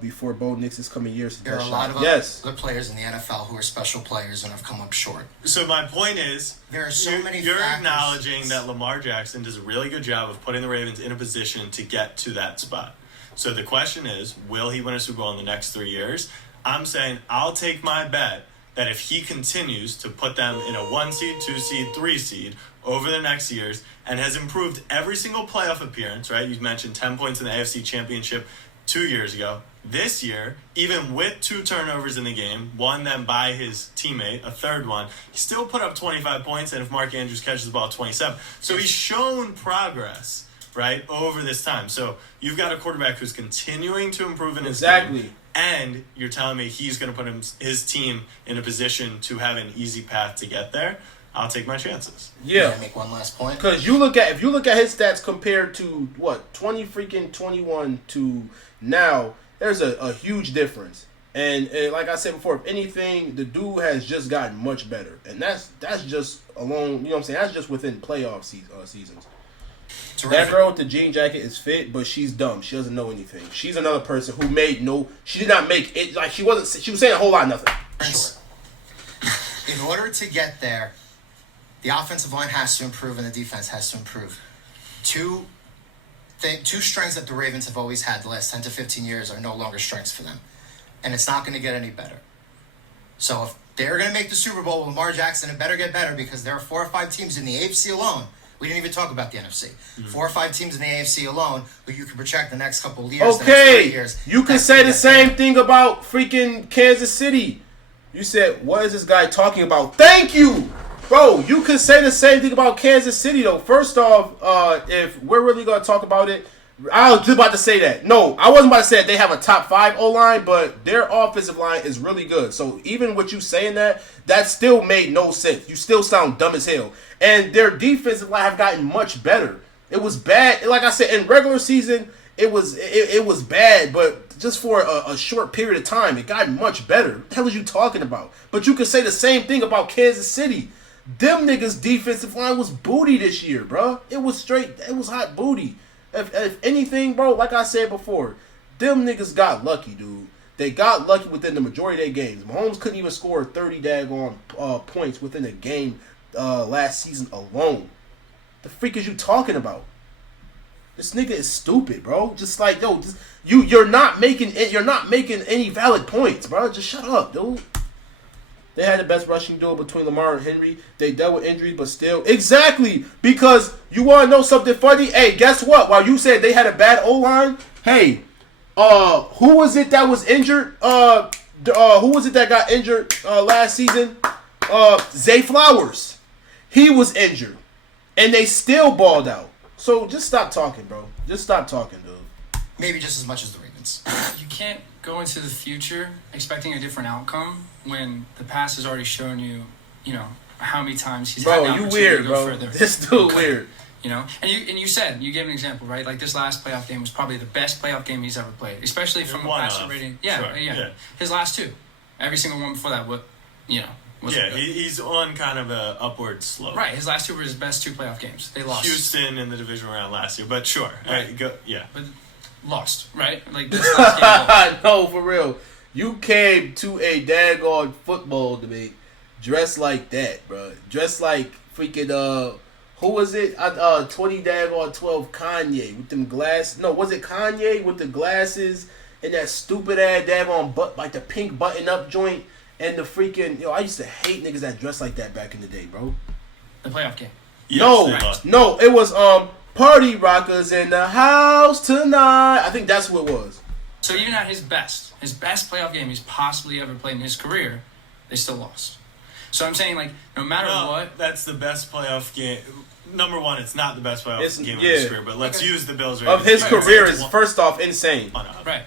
before Bo Nix's coming years. There are a lot of other players in the NFL who are special players and have come up short. So my point is, there are so many you're factors. acknowledging that Lamar Jackson does a really good job of putting the Ravens in a position to get to that spot. So the question is, will he win a Super Bowl in the next 3 years? I'm saying I'll take my bet that if he continues to put them in a 1 seed, 2 seed, 3 seed over the next years and has improved every single playoff appearance, right? You mentioned 10 points in the AFC Championship 2 years ago. This year, even with 2 turnovers in the game, one then by his teammate, a third one, he still put up 25 points, and if Mark Andrews catches the ball, 27. So he's shown progress, right, over this time. So you've got a quarterback who's continuing to improve in his game, and you're telling me he's going to put his team in a position to have an easy path to get there. I'll take my chances. Yeah. Can I make one last point? Because if you look at his stats compared to 21 to now, there's a huge difference. And like I said before, if anything, the dude has just gotten much better. And that's just alone, you know what I'm saying? That's just within playoff seasons. Terrific. That girl with the jean jacket is fit, but she's dumb. She doesn't know anything. She's another person who she did not make it, like she was saying a whole lot of nothing. Sure. In order to get there, the offensive line has to improve and the defense has to improve. Two strengths that the Ravens have always had the last 10 to 15 years are no longer strengths for them. And it's not going to get any better. So if they're going to make the Super Bowl with Lamar Jackson, it better get better because there are 4 or 5 teams in the AFC alone. We didn't even talk about the NFC. 4 or 5 teams in the AFC alone who you can project the next couple of years. Okay, the next 3 years. You can say the same thing about freaking Kansas City. You said, what is this guy talking about? Thank you! Bro, you could say the same thing about Kansas City, though. First off, if we're really going to talk about it, I was just about to say that. No, I wasn't about to say that they have a top 5 O-line, but their offensive line is really good. So even with you saying that still made no sense. You still sound dumb as hell. And their defensive line have gotten much better. It was bad. Like I said, in regular season, it was bad, but just for a short period of time, it got much better. What the hell are you talking about? But you could say the same thing about Kansas City. Them niggas' defensive line was booty this year, bro. It was hot booty. If anything, bro, like I said before, them niggas got lucky, dude. They got lucky within the majority of their games. Mahomes couldn't even score 30 daggone points within a game last season alone. The freak is you talking about? This nigga is stupid, bro. Just like, yo, you're not making any valid points, bro. Just shut up, dude. They had the best rushing duo between Lamar and Henry. They dealt with injuries, but still. Exactly. Because you want to know something funny? Hey, guess what? While you said they had a bad O-line, hey, who was it that was injured? Who was it that got injured last season? Zay Flowers. He was injured. And they still balled out. So just stop talking, bro. Just stop talking, dude. Maybe just as much as the Ravens. You can't go into the future expecting a different outcome when the past has already shown you, how many times he's had the you opportunity weird, to go bro. further. This dude weird. And you said, you gave an example, right? Like this last playoff game was probably the best playoff game he's ever played, especially from a passer rating. Yeah, Sure. His last two, every single one before that, he's on kind of a upward slope. Right, his last two were his best two playoff games. They lost. Houston in the division round last year, but sure, Right. But lost, right? Like this last game. No, for real. You came to a daggone football debate dressed like that, bro. Dressed like freaking who was it? 20 daggone 12 Kanye with them glasses. No, was it Kanye with the glasses and that stupid ass daggone like the pink button up joint and the freaking I used to hate niggas that dressed like that back in the day, bro. The playoff game. Yes, No, it was Party Rockers in the house tonight. I think that's who it was. So even at his best playoff game he's possibly ever played in his career, they still lost. So I'm saying, like, no matter what, that's the best playoff game. Number one, it's not the best playoff game of yeah. his career, but let's use the Bills of his career is first off insane. Right.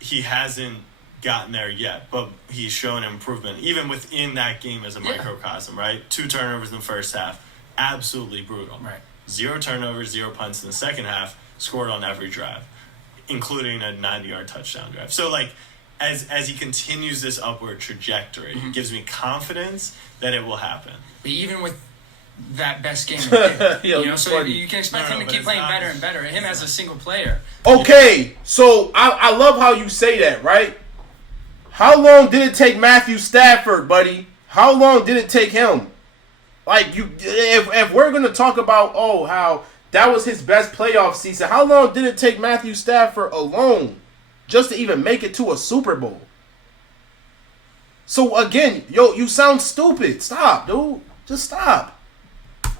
He hasn't gotten there yet, but he's shown improvement even within that game as a microcosm. Right, 2 turnovers in the first half, absolutely brutal. Right. 0 turnovers, 0 punts in the second half, scored on every drive, including a 90-yard touchdown drive. So like, as he continues this upward trajectory, it gives me confidence that it will happen. But even with that best game, so you can expect him to keep playing better and better. Him as a single player. Okay, so I love how you say that, right? How long did it take Matthew Stafford, buddy? How long did it take him? Like if we're gonna talk about how that was his best playoff season, how long did it take Matthew Stafford alone just to even make it to a Super Bowl? So again, you sound stupid. Stop, dude. Just stop.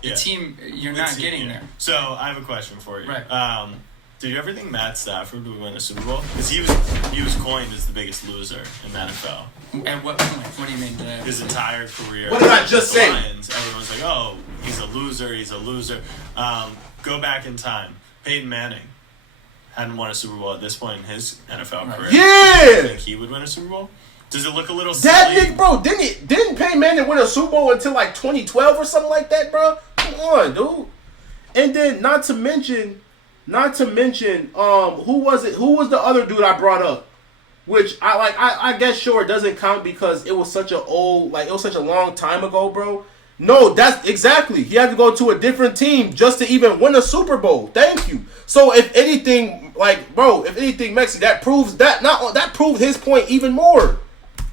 The team, you're not getting there. So I have a question for you. Right. Did you ever think Matt Stafford would win a Super Bowl? Because he was coined as the biggest loser in the NFL. At what point? What do you mean? His entire career. What did I just say? Lions, everyone's like, oh, he's a loser. He's a loser. Go back in time. Peyton Manning hadn't won a Super Bowl at this point in his NFL career. Yeah. Do you think he would win a Super Bowl? Does it look a little silly? Bro, didn't Peyton Manning win a Super Bowl until like 2012 or something like that, bro? Come on, dude. And then not to mention, who was it? Who was the other dude I brought up? Which I guess sure it doesn't count because it was such a long time ago, bro. No, that's exactly. He had to go to a different team just to even win a Super Bowl. Thank you. So if anything, Mexi, that proved his point even more.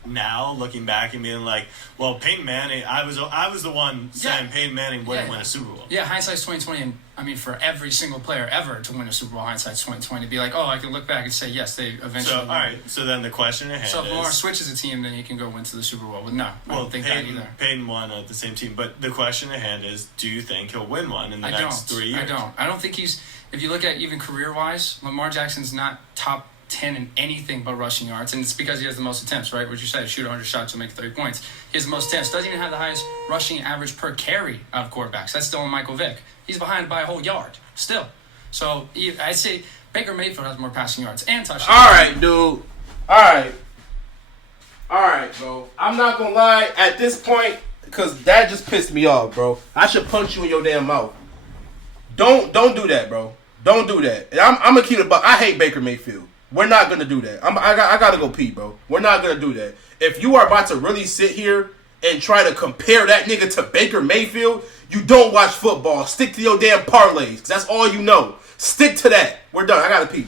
Now looking back and being like, well, Peyton Manning, I was the one saying Peyton Manning wouldn't win a Super Bowl. Yeah, hindsight's 2020, and I mean for every single player ever to win a Super Bowl, hindsight's 2020. Be like, I can look back and say yes, they eventually. So all right, so then the question at hand so if Lamar switches a team, then he can go win to the Super Bowl. But no, I don't think that either. Peyton won at the same team, but the question at hand is, do you think he'll win one in the next 3 years? I don't think he's. If you look at even career-wise, Lamar Jackson's not top 10 in anything but rushing yards, and it's because he has the most attempts, right? What you said, shoot 100 shots, will make 30 points. He has the most attempts. Doesn't even have the highest rushing average per carry out of quarterbacks. That's still on Michael Vick. He's behind by a whole yard still. So I'd say Baker Mayfield has more passing yards and touchdowns. All right, dude. All right, bro. I'm not gonna lie at this point because that just pissed me off, bro. I should punch you in your damn mouth. Don't do that, bro. Don't do that. I'm gonna keep it, but I hate Baker Mayfield. We're not gonna do that. I gotta go pee, bro. We're not gonna do that. If you are about to really sit here and try to compare that nigga to Baker Mayfield, you don't watch football. Stick to your damn parlays, cause that's all you know. Stick to that. We're done. I gotta pee,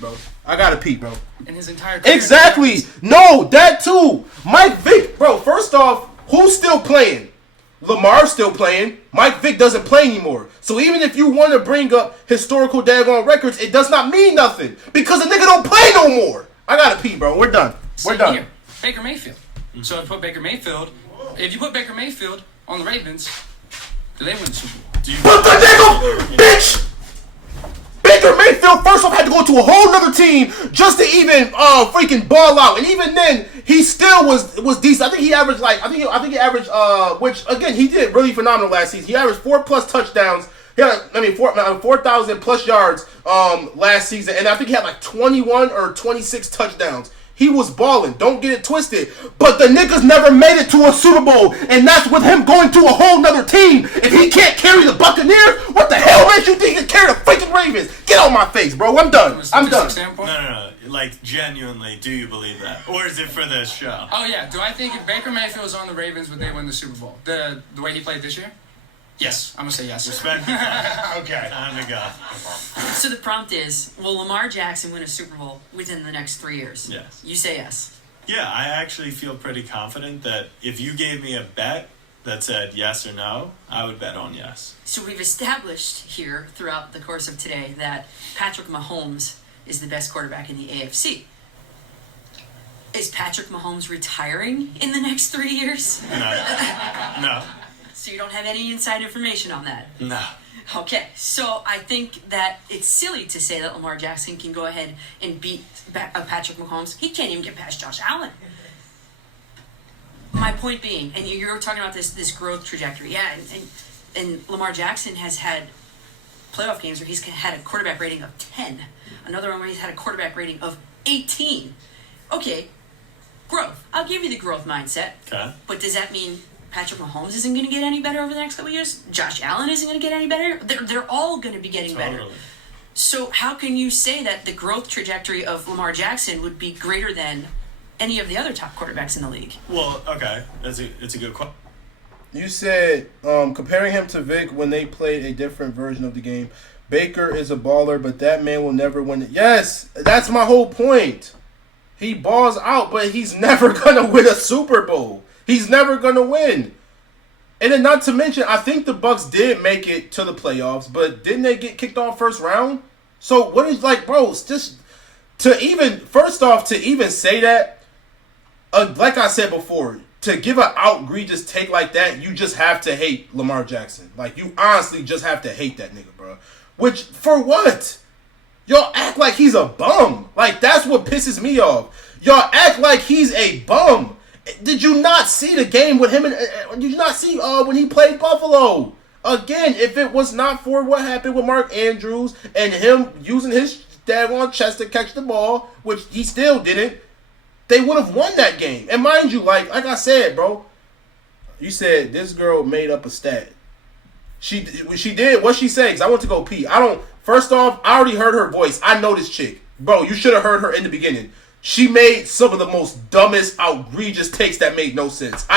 bro. In his entire career. Exactly. No, that too. Mike Vick, bro. First off, who's still playing? Lamar's still playing. Mike Vick doesn't play anymore. So even if you want to bring up historical daggone records, it does not mean nothing because the nigga don't play no more. I gotta pee, bro. We're done. We're done. Here, Baker Mayfield. So if you put Baker Mayfield on the Ravens, do they win the Super Bowl? But the nigga, bitch! Baker Mayfield first off had to go to a whole nother team just to even freaking ball out, and even then he still was decent. I think he averaged which again he did really phenomenal last season. He averaged 4+ touchdowns, He had, 4,000 plus yards last season, and I think he had like 21 or 26 touchdowns. He was balling. Don't get it twisted. But the niggas never made it to a Super Bowl, and that's with him going to a whole nother team. If he can't carry the Buccaneers, what the hell makes you think he can carry the freaking Ravens? Get on my face, bro. I'm done. I'm done. No. Like, genuinely, do you believe that? Or is it for this show? Oh, yeah. Do I think if Baker Mayfield was on the Ravens, would they win the Super Bowl? The way he played this year? Yes. I'm going to say yes. Respect. Okay. Time to go. So the prompt is, will Lamar Jackson win a Super Bowl within the next 3 years? Yes. You say yes. Yeah, I actually feel pretty confident that if you gave me a bet that said yes or no, I would bet on yes. So we've established here throughout the course of today that Patrick Mahomes is the best quarterback in the AFC. Is Patrick Mahomes retiring in the next 3 years? No. So you don't have any inside information on that? No. Okay, so I think that it's silly to say that Lamar Jackson can go ahead and beat Patrick Mahomes. He can't even get past Josh Allen. My point being, and you were talking about this growth trajectory, yeah, and Lamar Jackson has had playoff games where he's had a quarterback rating of 10. Another one where he's had a quarterback rating of 18. Okay, growth. I'll give you the growth mindset. Okay. But does that mean Patrick Mahomes isn't going to get any better over the next couple of years? Josh Allen isn't going to get any better? They're all going to be getting better. So how can you say that the growth trajectory of Lamar Jackson would be greater than any of the other top quarterbacks in the league? Well, okay. It's a good question. You said comparing him to Vic when they played a different version of the game. Baker is a baller, but that man will never win it. Yes, that's my whole point. He balls out, but he's never going to win a Super Bowl. He's never going to win. And then not to mention, I think the Bucks did make it to the playoffs, but didn't they get kicked off first round? So what is, like, bro, just to even, first off, to even say that, like I said before, to give an outrageous take like that, you just have to hate Lamar Jackson. Like, you honestly just have to hate that nigga, bro. Which, for what? Y'all act like he's a bum. Like, that's what pisses me off. Y'all act like he's a bum. Did you not see the game with him? Did you not see when he played Buffalo? Again, if it was not for what happened with Mark Andrews and him using his daggone chest to catch the ball, which he still didn't, they would have won that game. And mind you, like I said, bro, you said this girl made up a stat. She did. What she said? Because I went to go pee. First off, I already heard her voice. I know this chick. Bro, you should have heard her in the beginning. She made some of the most dumbest, outrageous takes that made no sense.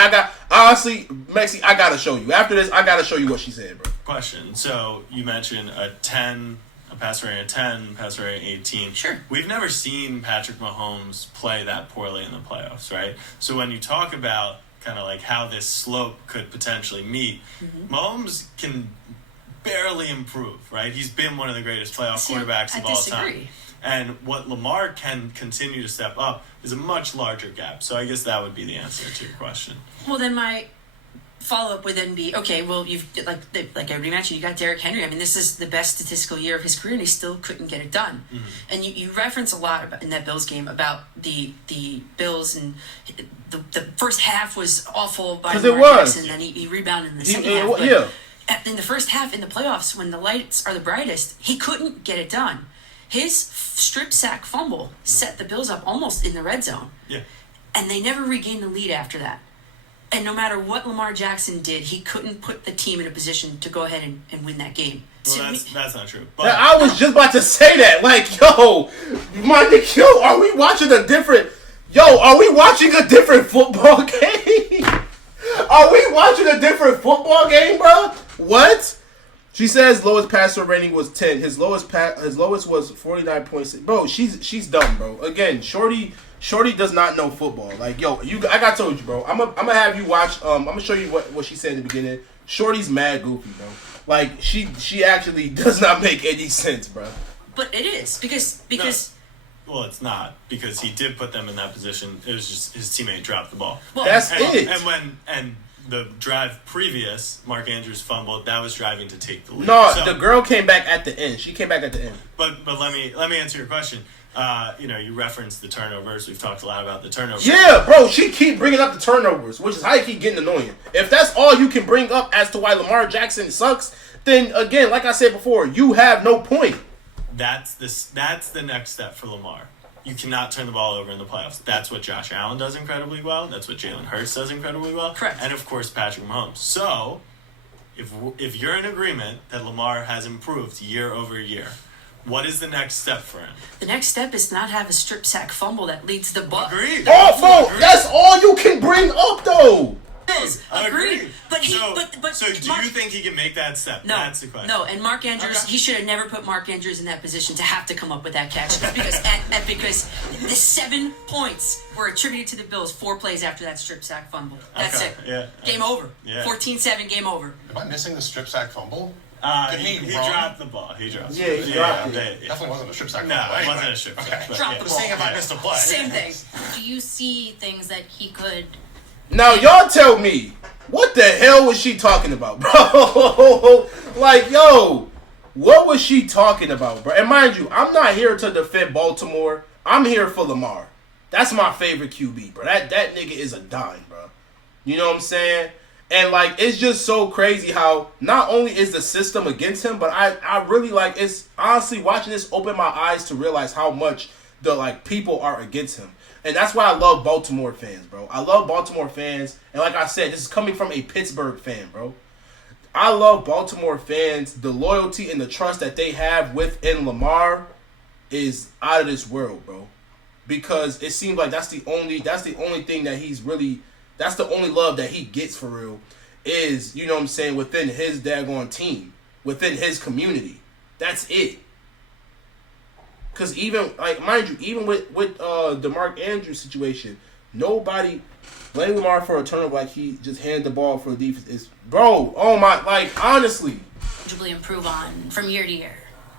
Honestly, Maxie, I gotta show you. After this, I gotta show you what she said, bro. Question. So you mentioned a pass rating of 10, pass rating 18. Sure. We've never seen Patrick Mahomes play that poorly in the playoffs, right? So when you talk about kind of like how this slope could potentially meet, Mahomes can barely improve, right? He's been one of the greatest playoff quarterbacks of all time. And what Lamar can continue to step up is a much larger gap. So I guess that would be the answer to your question. Well, then my follow-up would then be, okay, well, you've like everybody mentioned, you got Derrick Henry. I mean, this is the best statistical year of his career, and he still couldn't get it done. Mm-hmm. And you reference a lot in that Bills game about the Bills, and the first half was awful by Lamar Jackson, and then he rebounded in the second half. But in the first half, in the playoffs, when the lights are the brightest, he couldn't get it done. His strip sack fumble set the Bills up almost in the red zone. Yeah. And they never regained the lead after that. And no matter what Lamar Jackson did, he couldn't put the team in a position to go ahead and win that game. Well, that's not true. But I was just about to say that. Like, are we watching a different football game? Are we watching a different football game, bro? What? She says lowest passer rating was 10. His lowest was 49.6. Bro, she's dumb, bro. Again, Shorty does not know football. Like, I got told you, bro. I'm gonna have you watch. I'm gonna show you what she said in the beginning. Shorty's mad goofy, bro. Like, she actually does not make any sense, bro. But it is because. No. Well, it's not, because he did put them in that position. It was just his teammate dropped the ball. Well, that's it. And the drive previous, Mark Andrews fumbled. That was driving to take the lead. No, the girl came back at the end. She came back at the end. But let me answer your question. You referenced the turnovers. We've talked a lot about the turnovers. Yeah, bro, she keep bringing up the turnovers, which is how you keep getting annoying. If that's all you can bring up as to why Lamar Jackson sucks, then again, like I said before, you have no point. That's the next step for Lamar. You cannot turn the ball over in the playoffs. That's what Josh Allen does incredibly well. That's what Jalen Hurts does incredibly well. Correct. And of course, Patrick Mahomes. So, if you're in agreement that Lamar has improved year over year, what is the next step for him? The next step is not have a strip sack fumble that leads the Bucs. Agreed. Oh, bro, that's all you can bring up, though. Agreed. But he, so do you think he can make that step? No, That's the question. no. And Mark Andrews, he should have never put Mark Andrews in that position to have to come up with that catch because the 7 points were attributed to the Bills 4 plays after that strip sack fumble. That's it. Yeah. Game over. Yeah. 14-7. Game over. Am I missing the strip sack fumble? He dropped the ball. He dropped Yeah, he dropped it. Definitely wasn't a strip sack No, fumble. it Anyway. wasn't a strip sack. Okay. but Drop yeah. the Just seeing if I missed a play. Same thing. Do you see things that he could? Now y'all tell me, what the hell was she talking about, bro? Like, yo, what was she talking about, bro? And mind you, I'm not here to defend Baltimore. I'm here for Lamar. That's my favorite QB, bro. That nigga is a dime, bro. You know what I'm saying? And like, it's just so crazy how not only is the system against him, but I really like, it's honestly watching this open my eyes to realize how much the like people are against him. And that's why I love Baltimore fans, bro. I love Baltimore fans. And like I said, this is coming from a Pittsburgh fan, bro. I love Baltimore fans. The loyalty and the trust that they have within Lamar is out of this world, bro. Because it seems like that's the only thing that he's really, that's the only love that he gets for real is, you know what I'm saying, within his daggone team, within his community. That's it. Because even, like, mind you, even with the Mark Andrews situation, nobody blame Lamar for a turnover like he just handed the ball for the defense. Is bro, oh my, like, honestly. Improve on from year to year.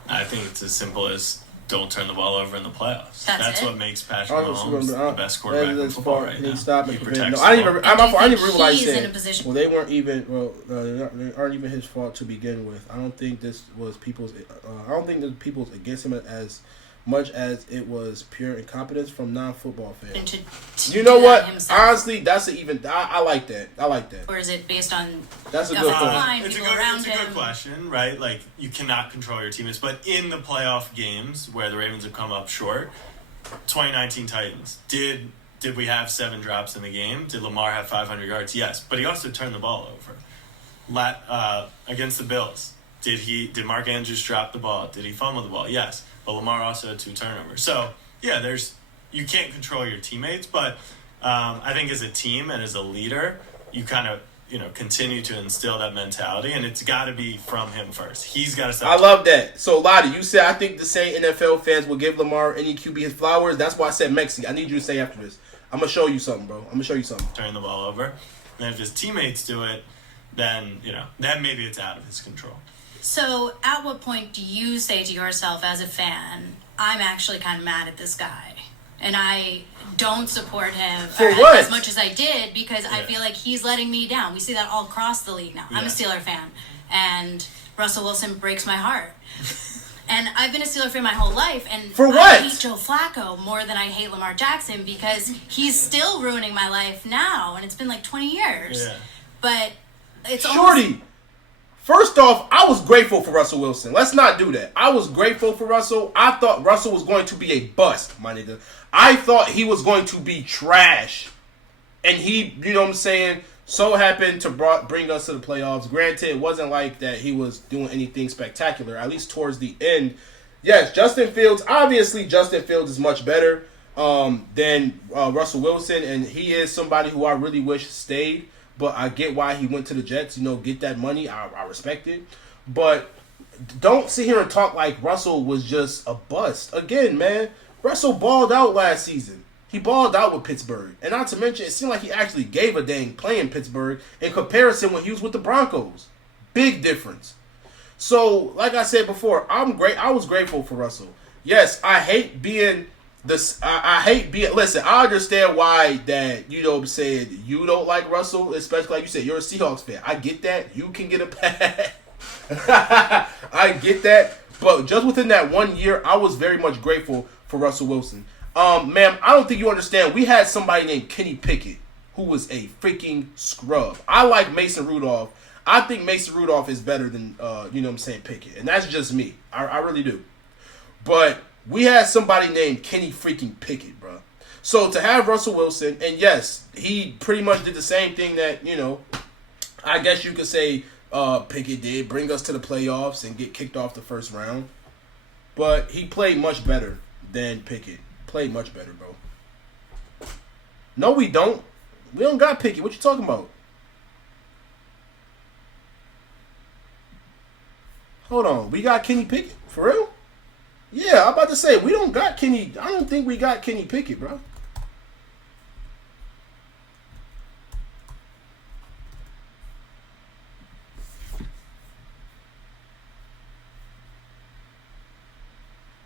I think it's as simple as don't turn the ball over in the playoffs. That's it? what makes Patrick Mahomes the best quarterback in football right now. He protects I didn't even realize he's in a that. position. Well, they weren't even. Well, they aren't even his fault to begin with. I don't think this was people's. I don't think the people's against him as much as it was pure incompetence from non-football fans. And to you know do what? that himself. Honestly, that's a even. I like that. I like that. Or is it based on That's a the good offensive point. line, It's a people around good him? question, right? Like, you cannot control your teammates, but in the playoff games where the Ravens have come up short, 2019 Titans, did we have 7 drops in the game? Did Lamar have 500 yards? Yes, but he also turned the ball over. Against the Bills, did Mark Andrews drop the ball? Did he fumble the ball? Yes, but Lamar also had 2 turnovers. So yeah, you can't control your teammates, but I think as a team and as a leader, you kind of continue to instill that mentality, and it's got to be from him first. He's got to stop. I love that. So, Lottie, you said I think the same NFL fans will give Lamar any QB his flowers. That's why I said Mexi. I need you to say after this. I'm gonna show you something, bro. I'm gonna show you something. Turn the ball over, and if his teammates do it, then then maybe it's out of his control. So, at what point do you say to yourself as a fan, I'm actually kind of mad at this guy, and I don't support him as much as I did because I feel like he's letting me down? We see that all across the league now. I'm a Steeler fan, and Russell Wilson breaks my heart. And I've been a Steeler fan my whole life, and I hate Joe Flacco more than I hate Lamar Jackson because he's still ruining my life now, and it's been like 20 years. Yeah. But it's Shorty, first off, I was grateful for Russell Wilson. Let's not do that. I was grateful for Russell. I thought Russell was going to be a bust, my nigga. I thought he was going to be trash. And he, you know what I'm saying, so happened to bring us to the playoffs. Granted, it wasn't like that he was doing anything spectacular, at least towards the end. Yes, Justin Fields is much better than Russell Wilson, and he is somebody who I really wish stayed. But I get why he went to the Jets, get that money. I respect it. But don't sit here and talk like Russell was just a bust. Again, man, Russell balled out last season. He balled out with Pittsburgh. And not to mention, it seemed like he actually gave a dang playing Pittsburgh in comparison when he was with the Broncos. Big difference. So, like I said before, I was grateful for Russell. Yes, I hate being this. Listen, I understand why that, you know what I'm saying, you don't like Russell, especially like you said, you're a Seahawks fan. I get that. You can get a pass. I get that. But just within that 1 year, I was very much grateful for Russell Wilson. Ma'am, I don't think you understand. We had somebody named Kenny Pickett who was a freaking scrub. I like Mason Rudolph. I think Mason Rudolph is better than, Pickett. And that's just me. I really do. But we had somebody named Kenny freaking Pickett, bro. So to have Russell Wilson, and yes, he pretty much did the same thing that, I guess you could say Pickett did, bring us to the playoffs and get kicked off the first round. But he played much better than Pickett. Played much better, bro. No, we don't. We don't got Pickett. What you talking about? Hold on. We got Kenny Pickett? For real? Yeah, I'm about to say, we don't got Kenny. I don't think we got Kenny Pickett, bro.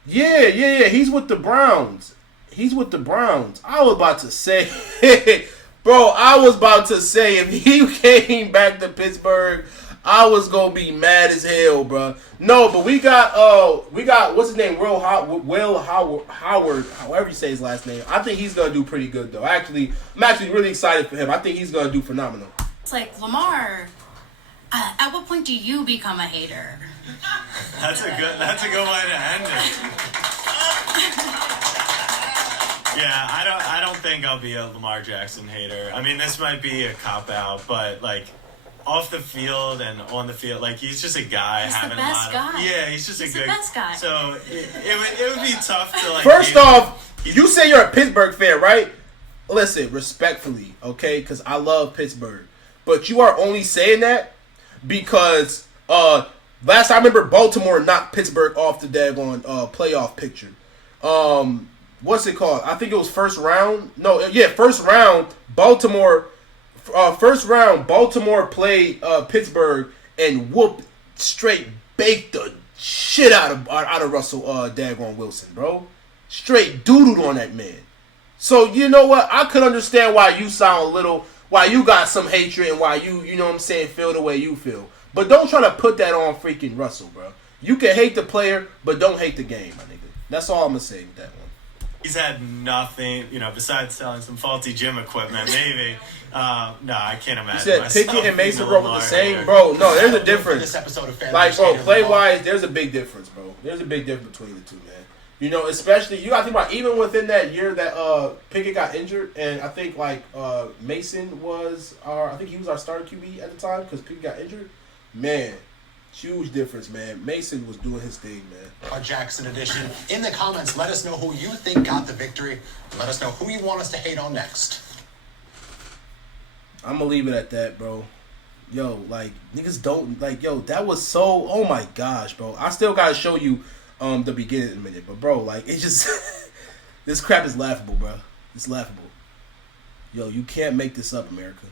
Yeah. He's with the Browns. I was about to say, if he came back to Pittsburgh, I was gonna be mad as hell, bro. No, but we got what's his name, Will Howard, however you say his last name. I think he's gonna do pretty good though. I'm actually really excited for him. I think he's gonna do phenomenal. It's like, Lamar, at what point do you become a hater? That's a good way to end it. Yeah, I don't think I'll be a Lamar Jackson hater. I mean, this might be a cop out, but like off the field and on the field, like he's just a guy he's having the best a lot of guy. Yeah, he's just he's a good the best guy. So it would be tough to like. First off, you say you're a Pittsburgh fan, right? Listen, respectfully, okay, because I love Pittsburgh, but you are only saying that because last I remember Baltimore knocked Pittsburgh off the daggone playoff picture. What's it called? I think it was first round. First round. Baltimore played Pittsburgh and baked the shit out of Russell daggone Wilson, bro. Straight doodled on that man. So you know what? I could understand why you why you got some hatred and why you feel the way you feel. But don't try to put that on freaking Russell, bro. You can hate the player, but don't hate the game, my nigga. That's all I'm gonna say with that one. He's had nothing, besides selling some faulty gym equipment, maybe. No, I can't imagine. You said Pickett and Mason Rudolph with the same, bro. No, there's a difference. This episode of like, bro, play wise, there's a big difference, bro. There's a big difference between the two, man. Especially you gotta think about even within that year that Pickett got injured, and I think Mason was he was our starting QB at the time because Pickett got injured. Man, huge difference, man. Mason was doing his thing, man. Our Jackson edition. In the comments, let us know who you think got the victory. Let us know who you want us to hate on next. I'm gonna leave it at that, bro. Yo, niggas don't that was so. Oh my gosh, bro. I still gotta show you the beginning in a minute, but bro, it's just this crap is laughable, bro. It's laughable. Yo, you can't make this up, America.